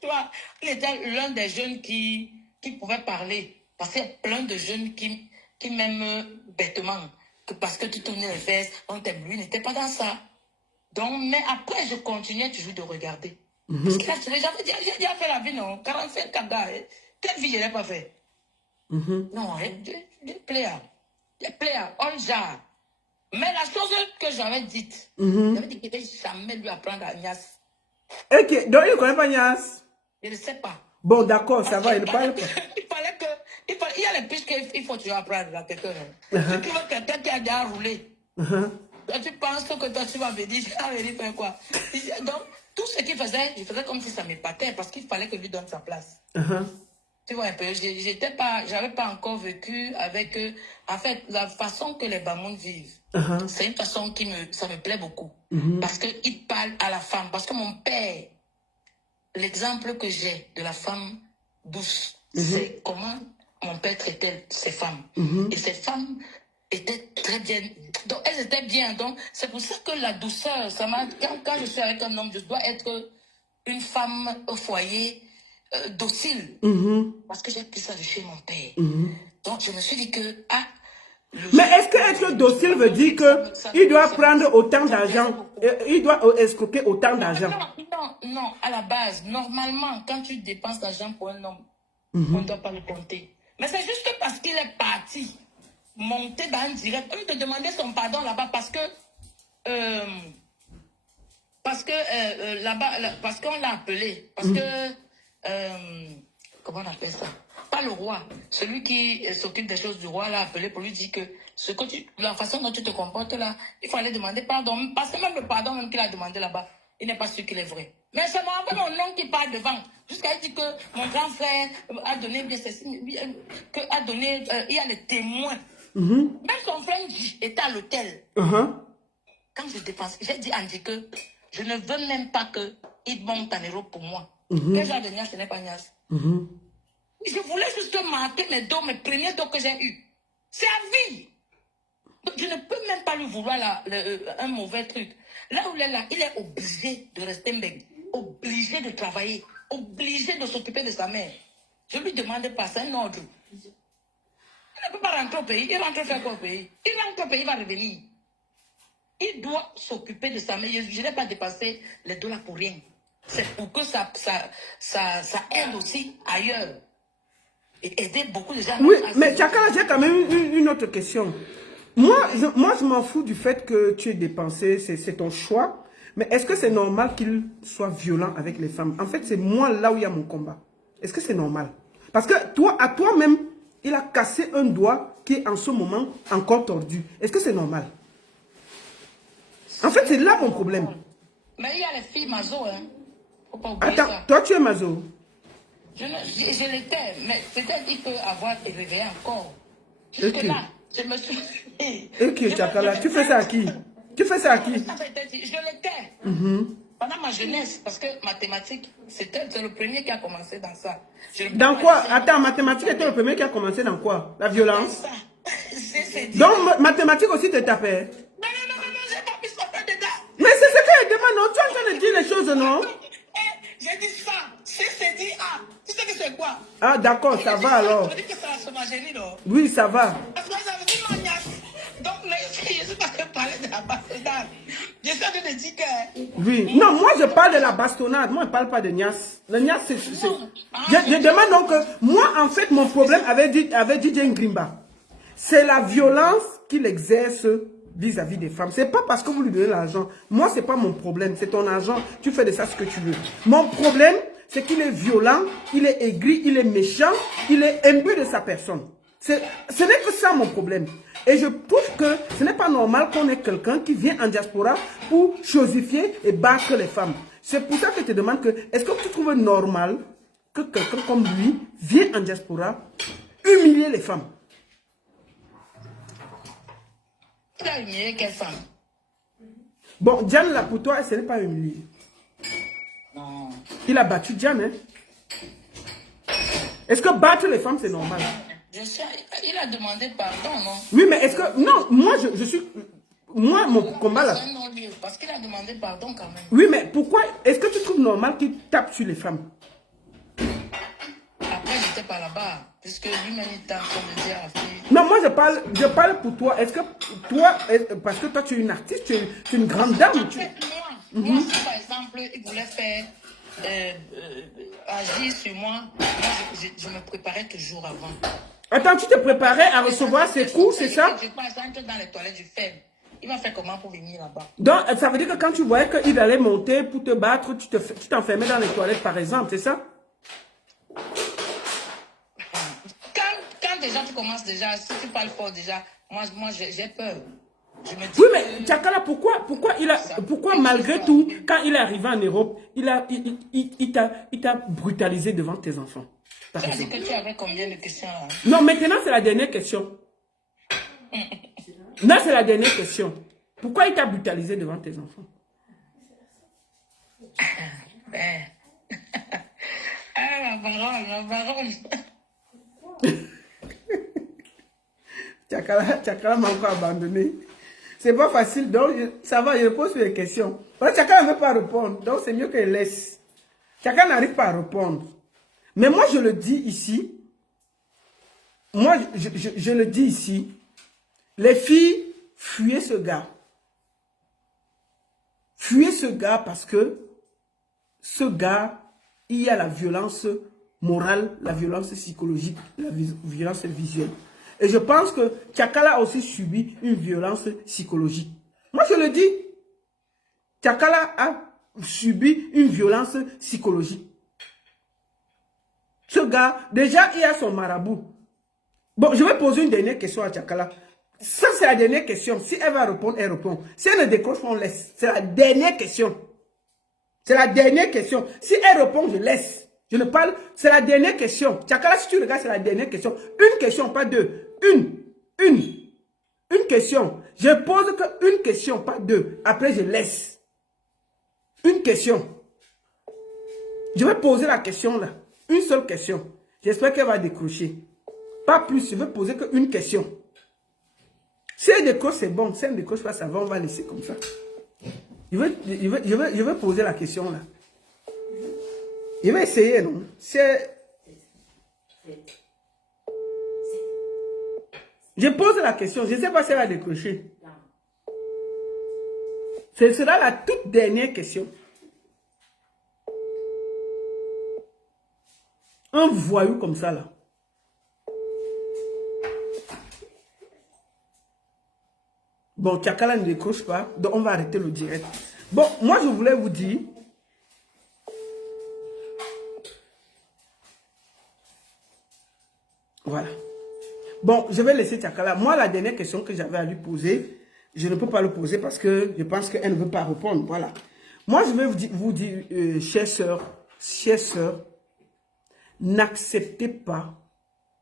Tu vois, il était l'un des jeunes qui pouvait parler. Parce qu'il y a plein de jeunes qui m'aiment bêtement. Que parce que tu tournais les fesses, on t'aime. Lui, il n'était pas dans ça. Donc, mais après, je continuais toujours de regarder. Parce que là, j'ai déjà fait la vie, non? 45 ans, quelle vie je n'ai pas fait? Non, des players, on jare. Mais la chose que j'avais dite, j'avais dit qu'il ne devait jamais lui apprendre à Nias. Ok, donc il ne connaît pas Nias? Je ne sais pas. Bon, d'accord, ça va, il ne parle pas. Il y a les pistes qu'il faut toujours apprendre à quelqu'un. Si tu veux quelqu'un qui a déjà roulé, toi, tu penses que toi, tu vas venir, faire quoi? Donc, tout ce qu'il faisait, je faisais comme si ça m'épatait parce qu'il fallait que lui donne sa place. Tu vois un peu, j'avais pas encore vécu avec eux. En fait, la façon que les Bamoun vivent, c'est une façon ça me plaît beaucoup. Parce qu'ils parlent à la femme. Parce que mon père, l'exemple que j'ai de la femme douce, c'est comment mon père traitait ces femmes. Et ces femmes étaient très bien. Donc, elles étaient bien. Donc, c'est pour ça que la douceur, quand je suis avec un homme, je dois être une femme au foyer docile. Parce que j'ai pris ça de chez mon père. Donc, je me suis dit que... Mais est-ce que être docile veut dire qu'il doit prendre autant d'argent, il doit escroquer autant d'argent? Non, à la base, normalement, quand tu dépenses l'argent pour un homme, on ne doit pas le compter. Mais c'est juste parce qu'il est parti monter dans un direct. On te demandait son pardon là-bas parce que là-bas, parce qu'on l'a appelé. Parce que, comment on appelle ça? Pas le roi. Celui qui s'occupe des choses du roi l'a appelé pour lui dire que la façon dont tu te comportes là, il fallait demander pardon. Parce que même le pardon même qu'il a demandé là-bas, il n'est pas sûr qu'il est vrai. Mais c'est mon oncle qui parle devant. Jusqu'à dire que mon grand frère a donné bien ceci, il y a les témoins. Même son frère était à l'hôtel. Quand je dépense, j'ai dit à Andy que je ne veux même pas qu'il monte en Europe pour moi. Quel genre de niasse, ce n'est pas niasse. Je voulais juste marquer mes premiers dos que j'ai eus. C'est à vie. Donc, je ne peux même pas lui vouloir un mauvais truc. Là où il est là, il est obligé de rester mbègue, obligé de travailler, obligé de s'occuper de sa mère. Je lui demande pas, c'est un ordre. Il ne peut pas rentrer au pays. Il rentre faire quoi au pays? Il rentre au pays, il va revenir. Il doit s'occuper de sa mère. Je n'ai pas dépassé les dollars pour rien. C'est pour que ça aide aussi ailleurs. Et aider beaucoup de gens. Oui, mais Tchakala, j'ai quand même une autre question. Moi, je m'en fous du fait que tu aies dépensé, c'est ton choix. Mais est-ce que c'est normal qu'il soit violent avec les femmes? En fait, c'est moi là où il y a mon combat. Est-ce que c'est normal? Parce que à toi-même, il a cassé un doigt qui est en ce moment encore tordu. Est-ce que c'est normal? En fait, c'est là mon problème. Mais il y a les filles mazo, hein. Faut pas oublier Attends, ça. toi tu es mazo? Je l'étais, mais peut-être il peut avoir réveillé encore. Jusque là, je me suis... Ok, Tchakala, tu fais ça à qui? Tu fais ça à qui? Je l'étais. Pendant ma jeunesse, parce que mathématiques, c'est le premier qui a commencé dans ça. Dans quoi? Attends, mathématiques était le premier qui a commencé dans quoi? La violence? Donc, mathématiques aussi te tapait? Non, j'ai pas mis son tête dedans. Mais c'est ce qu'elle demande, non? Tu es en train de dire les choses, non? J'ai dit ça. C'est dit A. Tu sais que c'est quoi? Ah, d'accord, ça va alors. Tu dis que c'est la sauvagerie, non? Oui, ça va. Parce que ça veut dire maniaque. Donc, mais je ne suis pas en train de parler de la bastonnade. Je suis en train de dire que... Oui. Non, moi je parle de la bastonnade. Moi je ne parle pas de Nias. Le Nias, c'est... Je demande donc que... Moi, en fait, mon problème avec DJ Ngrimba, c'est la violence qu'il exerce vis-à-vis des femmes. C'est pas parce que vous lui donnez l'argent. Moi, c'est pas mon problème. C'est ton argent. Tu fais de ça ce que tu veux. Mon problème, c'est qu'il est violent, il est aigri, il est méchant, il est imbu de sa personne. Ce n'est que ça mon problème. Et je trouve que ce n'est pas normal qu'on ait quelqu'un qui vient en diaspora pour chosifier et battre les femmes. C'est pour ça que je te demande que, est-ce que tu trouves normal que quelqu'un comme lui vienne en diaspora humilier les femmes? Tu as humilié quelle femme? Bon, Diane là pour toi, ce n'est pas humilié. Non. Il a battu Diane, hein? Est-ce que battre les femmes c'est normal? Il a demandé pardon, non? Oui, mais est-ce que... Non, moi, je suis... Moi, mon combat là... Parce qu'il a demandé pardon quand même. Oui, mais pourquoi... Est-ce que tu trouves normal qu'il tape sur les femmes? Après, il n'était pas là-bas. Puisque lui-même, il était en train de dire à la fille... Non, moi, je parle pour toi. Est-ce que toi... Parce que toi, tu es une artiste, tu es une grande dame. Moi, si par exemple, il voulait faire... agir sur moi je me préparais toujours avant. Attends, tu te préparais à recevoir ses coups, c'est ça? Je j'entre dans les toilettes du ferme. Il m'a fait comment pour venir là-bas? Donc, ça veut dire que quand tu voyais qu'il allait monter pour te battre, tu t'enfermais dans les toilettes, par exemple, c'est ça? quand déjà tu commences déjà, si tu parles fort déjà, moi j'ai peur. Je me dis oui, mais Tchakala, pourquoi malgré tout, quand il est arrivé en Europe, il t'a brutalisé devant tes enfants? Tu as dit que tu avais combien de questions là? Non, maintenant c'est la dernière question. Non, c'est la dernière question. Pourquoi il t'a brutalisé devant tes enfants? La baronne. Tchakala m'a encore abandonné. C'est pas facile, donc ça va, je pose les questions. Tchakala ne veut pas répondre, donc c'est mieux qu'elle laisse. Tchakala n'arrive pas à répondre. Mais moi, je le dis ici. Moi, je le dis ici. Les filles, fuyez ce gars. Fuyez ce gars parce que ce gars, il y a la violence morale, la violence psychologique, la violence visuelle. Et je pense que Tchakala a aussi subi une violence psychologique. Moi, je le dis. Tchakala a subi une violence psychologique. Ce gars, déjà, il a son marabout. Bon, je vais poser une dernière question à Tchakala. Ça, c'est la dernière question. Si elle va répondre, elle répond. Si elle ne décroche pas, on laisse. C'est la dernière question. C'est la dernière question. Si elle répond, je laisse. Je ne parle. C'est la dernière question. Tchakala, si tu regardes, c'est la dernière question. Une question, pas deux. Une question. Je pose qu'une question, pas deux. Après, je laisse. Une question. Je vais poser la question là. Une seule question. J'espère qu'elle va décrocher. Pas plus. Je vais poser qu'une question. Si elle décroche, c'est bon. Si elle ne décroche pas, ça va. On va laisser comme ça. Je vais poser la question là. Je vais essayer, non? Je pose la question. Je ne sais pas si elle va décrocher. Ce sera la toute dernière question. Un voyou comme ça là. Bon, Tchakala ne décroche pas. Donc on va arrêter le direct. Bon, moi je voulais vous dire. Voilà. Bon, je vais laisser Tchakala. Moi, la dernière question que j'avais à lui poser, je ne peux pas le poser parce que je pense qu'elle ne veut pas répondre. Voilà. Moi, je vais vous dire, chères sœurs, n'acceptez pas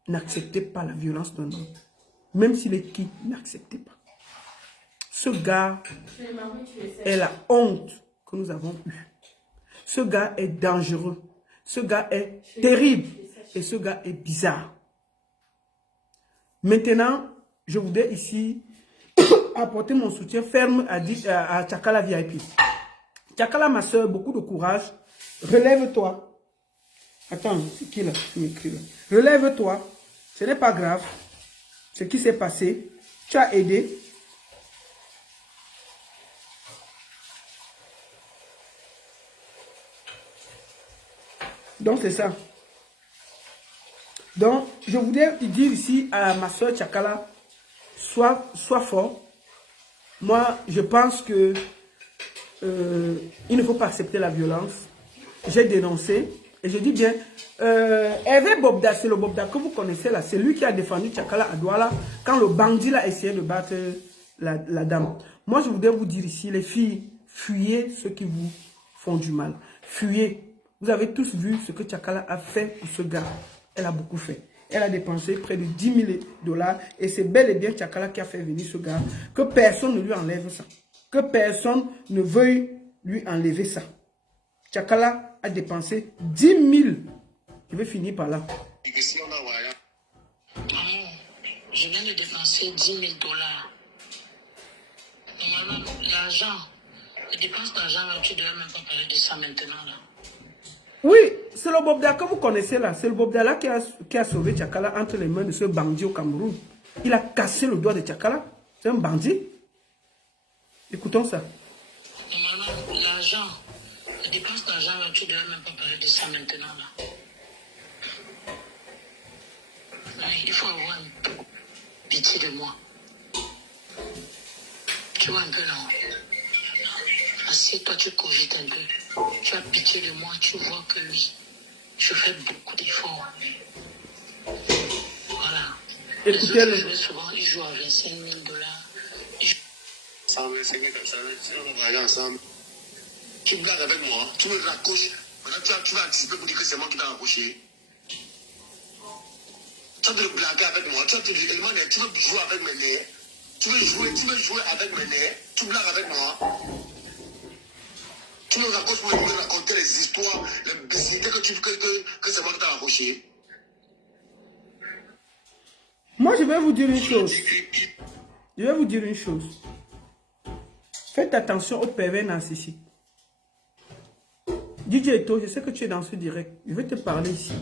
la violence d'un homme. Même s'il est qui, n'acceptez pas. Ce gars est la honte que nous avons eue. Ce gars est dangereux. Ce gars est terrible. Et ce gars est bizarre. Maintenant, je voudrais ici apporter mon soutien ferme à Tchakala VIP. Tchakala, ma soeur, beaucoup de courage. Relève-toi. Attends, c'est qui là qui m'écrit là? Relève-toi. Ce n'est pas grave. Ce qui s'est passé, tu as aidé. Donc, c'est ça. Donc, je voudrais dire ici à ma soeur Tchakala, sois fort. Moi, je pense que il ne faut pas accepter la violence. J'ai dénoncé. Et je dis bien, Hervé Bobda, c'est le Bobda que vous connaissez là. C'est lui qui a défendu Tchakala à Douala quand le bandit a essayé de battre la dame. Moi, je voudrais vous dire ici, les filles, fuyez ceux qui vous font du mal. Fuyez. Vous avez tous vu ce que Tchakala a fait pour ce gars. Elle a beaucoup fait. Elle a dépensé près de 10 000 $ et c'est bel et bien Tchakala qui a fait venir ce gars. Que personne ne lui enlève ça. Que personne ne veuille lui enlever ça. Tchakala a dépensé 10 000. Je vais finir par là. Je viens de dépenser 10 000 $. Normalement, l'argent, les dépenses d'argent, tu ne devrais même pas parler de ça maintenant là. Oui, c'est le Bobda que vous connaissez là. C'est le Bobda là qui a sauvé Tchakala entre les mains de ce bandit au Cameroun. Il a cassé le doigt de Tchakala. C'est un bandit. Écoutons ça. Normalement, l'argent, les dépenses d'argent, tu ne devrais même pas parler de ça maintenant là. Oui, il faut avoir un peu pitié de moi. Tu vois un peu là. Assieds-toi, tu cogites un peu. Tu as pitié de moi, tu vois que lui, je fais beaucoup d'efforts. Voilà. Écoutez-le. Souvent, il joue à 25 000 $. 125 000 comme ça, sinon on va aller ensemble. Tu blagues avec moi, tu me raccroches. Maintenant, tu vas anticiper pour dire que c'est moi qui t'ai raccroché. Tu veux blaguer avec moi, tu veux jouer avec mes nerfs. Tu veux jouer avec mes nerfs. Tu blagues avec moi. Tu me raccroches pour me raconter les histoires, les bêtisités que c'est moi qui t'ai raccroché. Moi, je vais vous dire une chose. Je vais vous dire une chose. Faites attention aux pervers narcissiques. DJ Eto, je sais que tu es dans ce direct. Je vais te parler ici.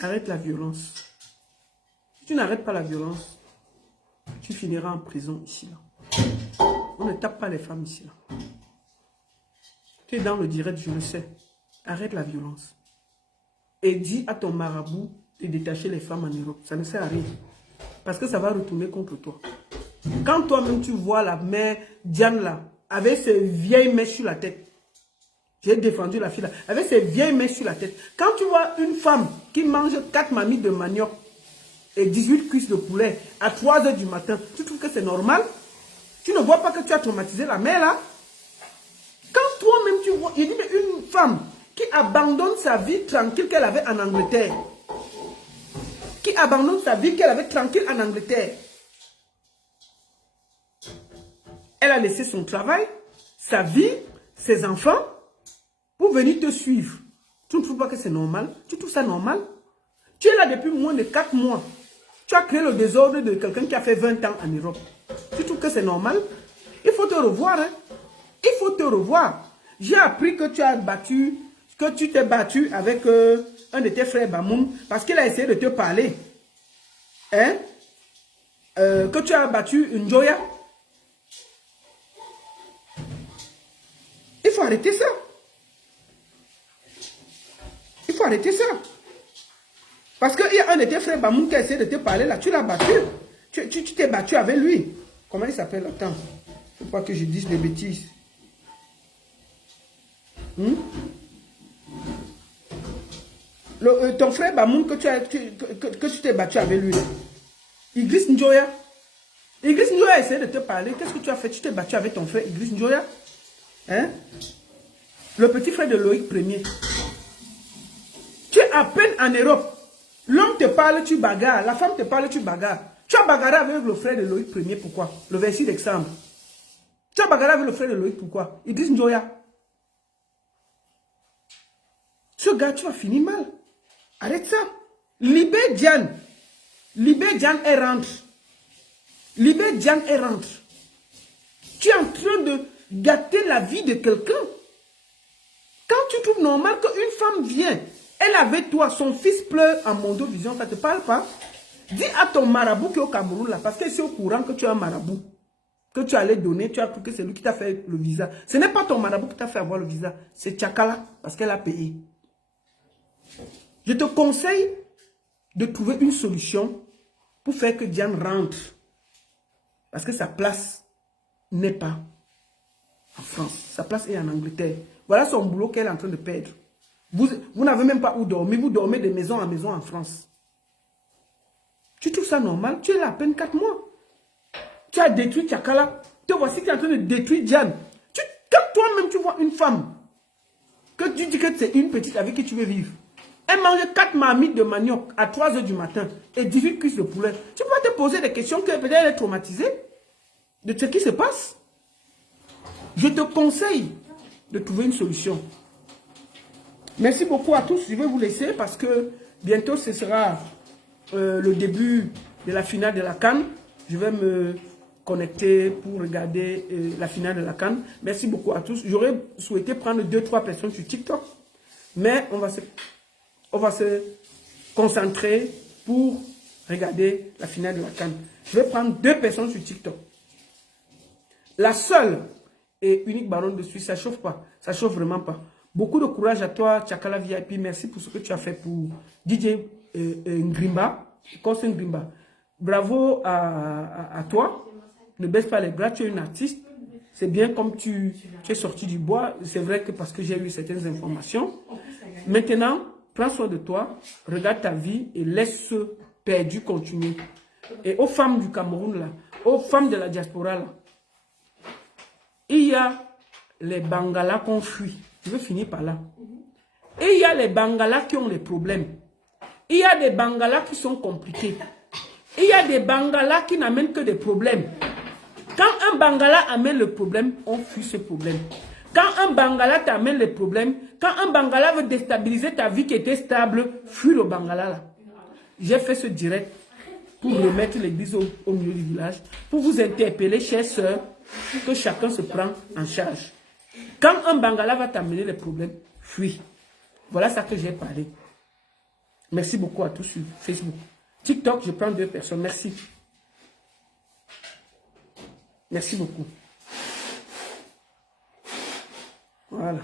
Arrête la violence. Si tu n'arrêtes pas la violence, tu finiras en prison ici. Là. On ne tape pas les femmes ici. Là. Tu es dans le direct, je le sais. Arrête la violence. Et dis à ton marabout de détacher les femmes en Europe. Ça ne sert à rien. Parce que ça va retourner contre toi. Quand toi-même tu vois la mère Diane là, avec ses vieilles mèches sur la tête. J'ai défendu la fille là, avec ses vieilles mèches sur la tête. Quand tu vois une femme qui mange 4 mamies de manioc et 18 cuisses de poulet à 3 h du matin, tu trouves que c'est normal? Tu ne vois pas que tu as traumatisé la mère là? Quand toi-même tu vois, il dit mais une femme qui abandonne sa vie tranquille qu'elle avait en Angleterre. Qui abandonne sa vie qu'elle avait tranquille en Angleterre. Elle a laissé son travail, sa vie, ses enfants, pour venir te suivre. Tu ne trouves pas que c'est normal? Tu trouves ça normal? Tu es là depuis moins de 4 mois. Tu as créé le désordre de quelqu'un qui a fait 20 ans en Europe. Tu trouves que c'est normal? Il faut te revoir. Hein? Il faut te revoir. J'ai appris que tu as battu, que tu t'es battu avec un de tes frères Bamoun parce qu'il a essayé de te parler. Hein? Que tu as battu une Joya. Il faut arrêter ça. Il faut arrêter ça. Parce qu'il y a un de tes frères Bamoun qui a essayé de te parler là. Tu l'as battu. Tu t'es battu avec lui. Comment il s'appelle? Attends. Il ne faut pas que je dise des bêtises. Ton frère Bamoun que tu t'es battu avec lui. Idriss Njoya. Idriss Njoya a essayé de te parler. Qu'est-ce que tu as fait? Tu t'es battu avec ton frère Idriss Njoya. Hein? Le petit frère de Loïc Premier. Tu es à peine en Europe. L'homme te parle, tu bagarres. La femme te parle, tu bagarres. Tu as bagarré avec le frère de Loïc Premier, pourquoi? Le 26 décembre. Tu as bagarré avec le frère de Loïc, pourquoi? Idriss Njoya. Ce gars, tu vas finir mal. Arrête ça. Libé Diane. Libé Diane, elle rentre. Libé Diane, elle rentre. Tu es en train de gâter la vie de quelqu'un. Quand tu trouves normal qu'une femme vient, elle avec toi, son fils pleure en Mondovision, ça ne te parle pas? Dis à ton marabout qui est au Cameroun là, parce que c'est au courant que tu as un marabout, que tu allais donner, tu as cru que c'est lui qui t'a fait le visa. Ce n'est pas ton marabout qui t'a fait avoir le visa, c'est Tchakala, parce qu'elle a payé. Je te conseille de trouver une solution pour faire que Diane rentre. Parce que sa place n'est pas en France. Sa place est en Angleterre. Voilà son boulot qu'elle est en train de perdre. Vous n'avez même pas où dormir. Vous dormez de maison en maison en France. Tu trouves ça normal? Tu es là à peine 4 mois. Tu as détruit Tchakala. Te voici qui est en train de détruire Diane. Quand toi-même tu vois une femme, que tu dis que c'est une petite avec qui tu veux vivre, elle mange 4 marmites de manioc à 3 h du matin et 18 cuisses de poulet. Tu peux te poser des questions que peut-être elle est traumatisée de ce qui se passe. Je te conseille de trouver une solution. Merci beaucoup à tous. Je vais vous laisser parce que bientôt ce sera le début de la finale de la CAN. Je vais me connecter pour regarder la finale de la CAN. Merci beaucoup à tous. J'aurais souhaité prendre 2-3 personnes sur TikTok, mais on va se concentrer pour regarder la finale de la CAN. Je vais prendre 2 personnes sur TikTok. La seule et unique baronne de Suisse, ça ne chauffe pas. Ça ne chauffe vraiment pas. Beaucoup de courage à toi, Tchakala VIP. Merci pour ce que tu as fait pour DJ Ngrimba. Ngrimba. Bravo à toi. Ne baisse pas les bras, tu es une artiste. C'est bien comme tu es sorti du bois. C'est vrai que parce que j'ai eu certaines informations. Maintenant, prends soin de toi, regarde ta vie et laisse perdu continuer. Et aux femmes du Cameroun, là, aux femmes de la diaspora, là, il y a les Bangalas qu'on fuit. Je veux finir par là. Et il y a les Bangalas qui ont des problèmes. Il y a des Bangalas qui sont compliqués. Il y a des Bangalas qui n'amènent que des problèmes. Quand un Bangala amène le problème, on fuit ce problème. Quand un Bangala t'amène le problème, quand un Bangala veut déstabiliser ta vie qui était stable, fuis le Bangala là. J'ai fait ce direct pour remettre l'église au milieu du village, pour vous interpeller, chères sœurs, que chacun se prend en charge. Quand un Bangala va t'amener les problèmes, fuis. Voilà ça que j'ai parlé. Merci beaucoup à tous sur Facebook. TikTok, je prends 2 personnes. Merci. Merci beaucoup. Voilà.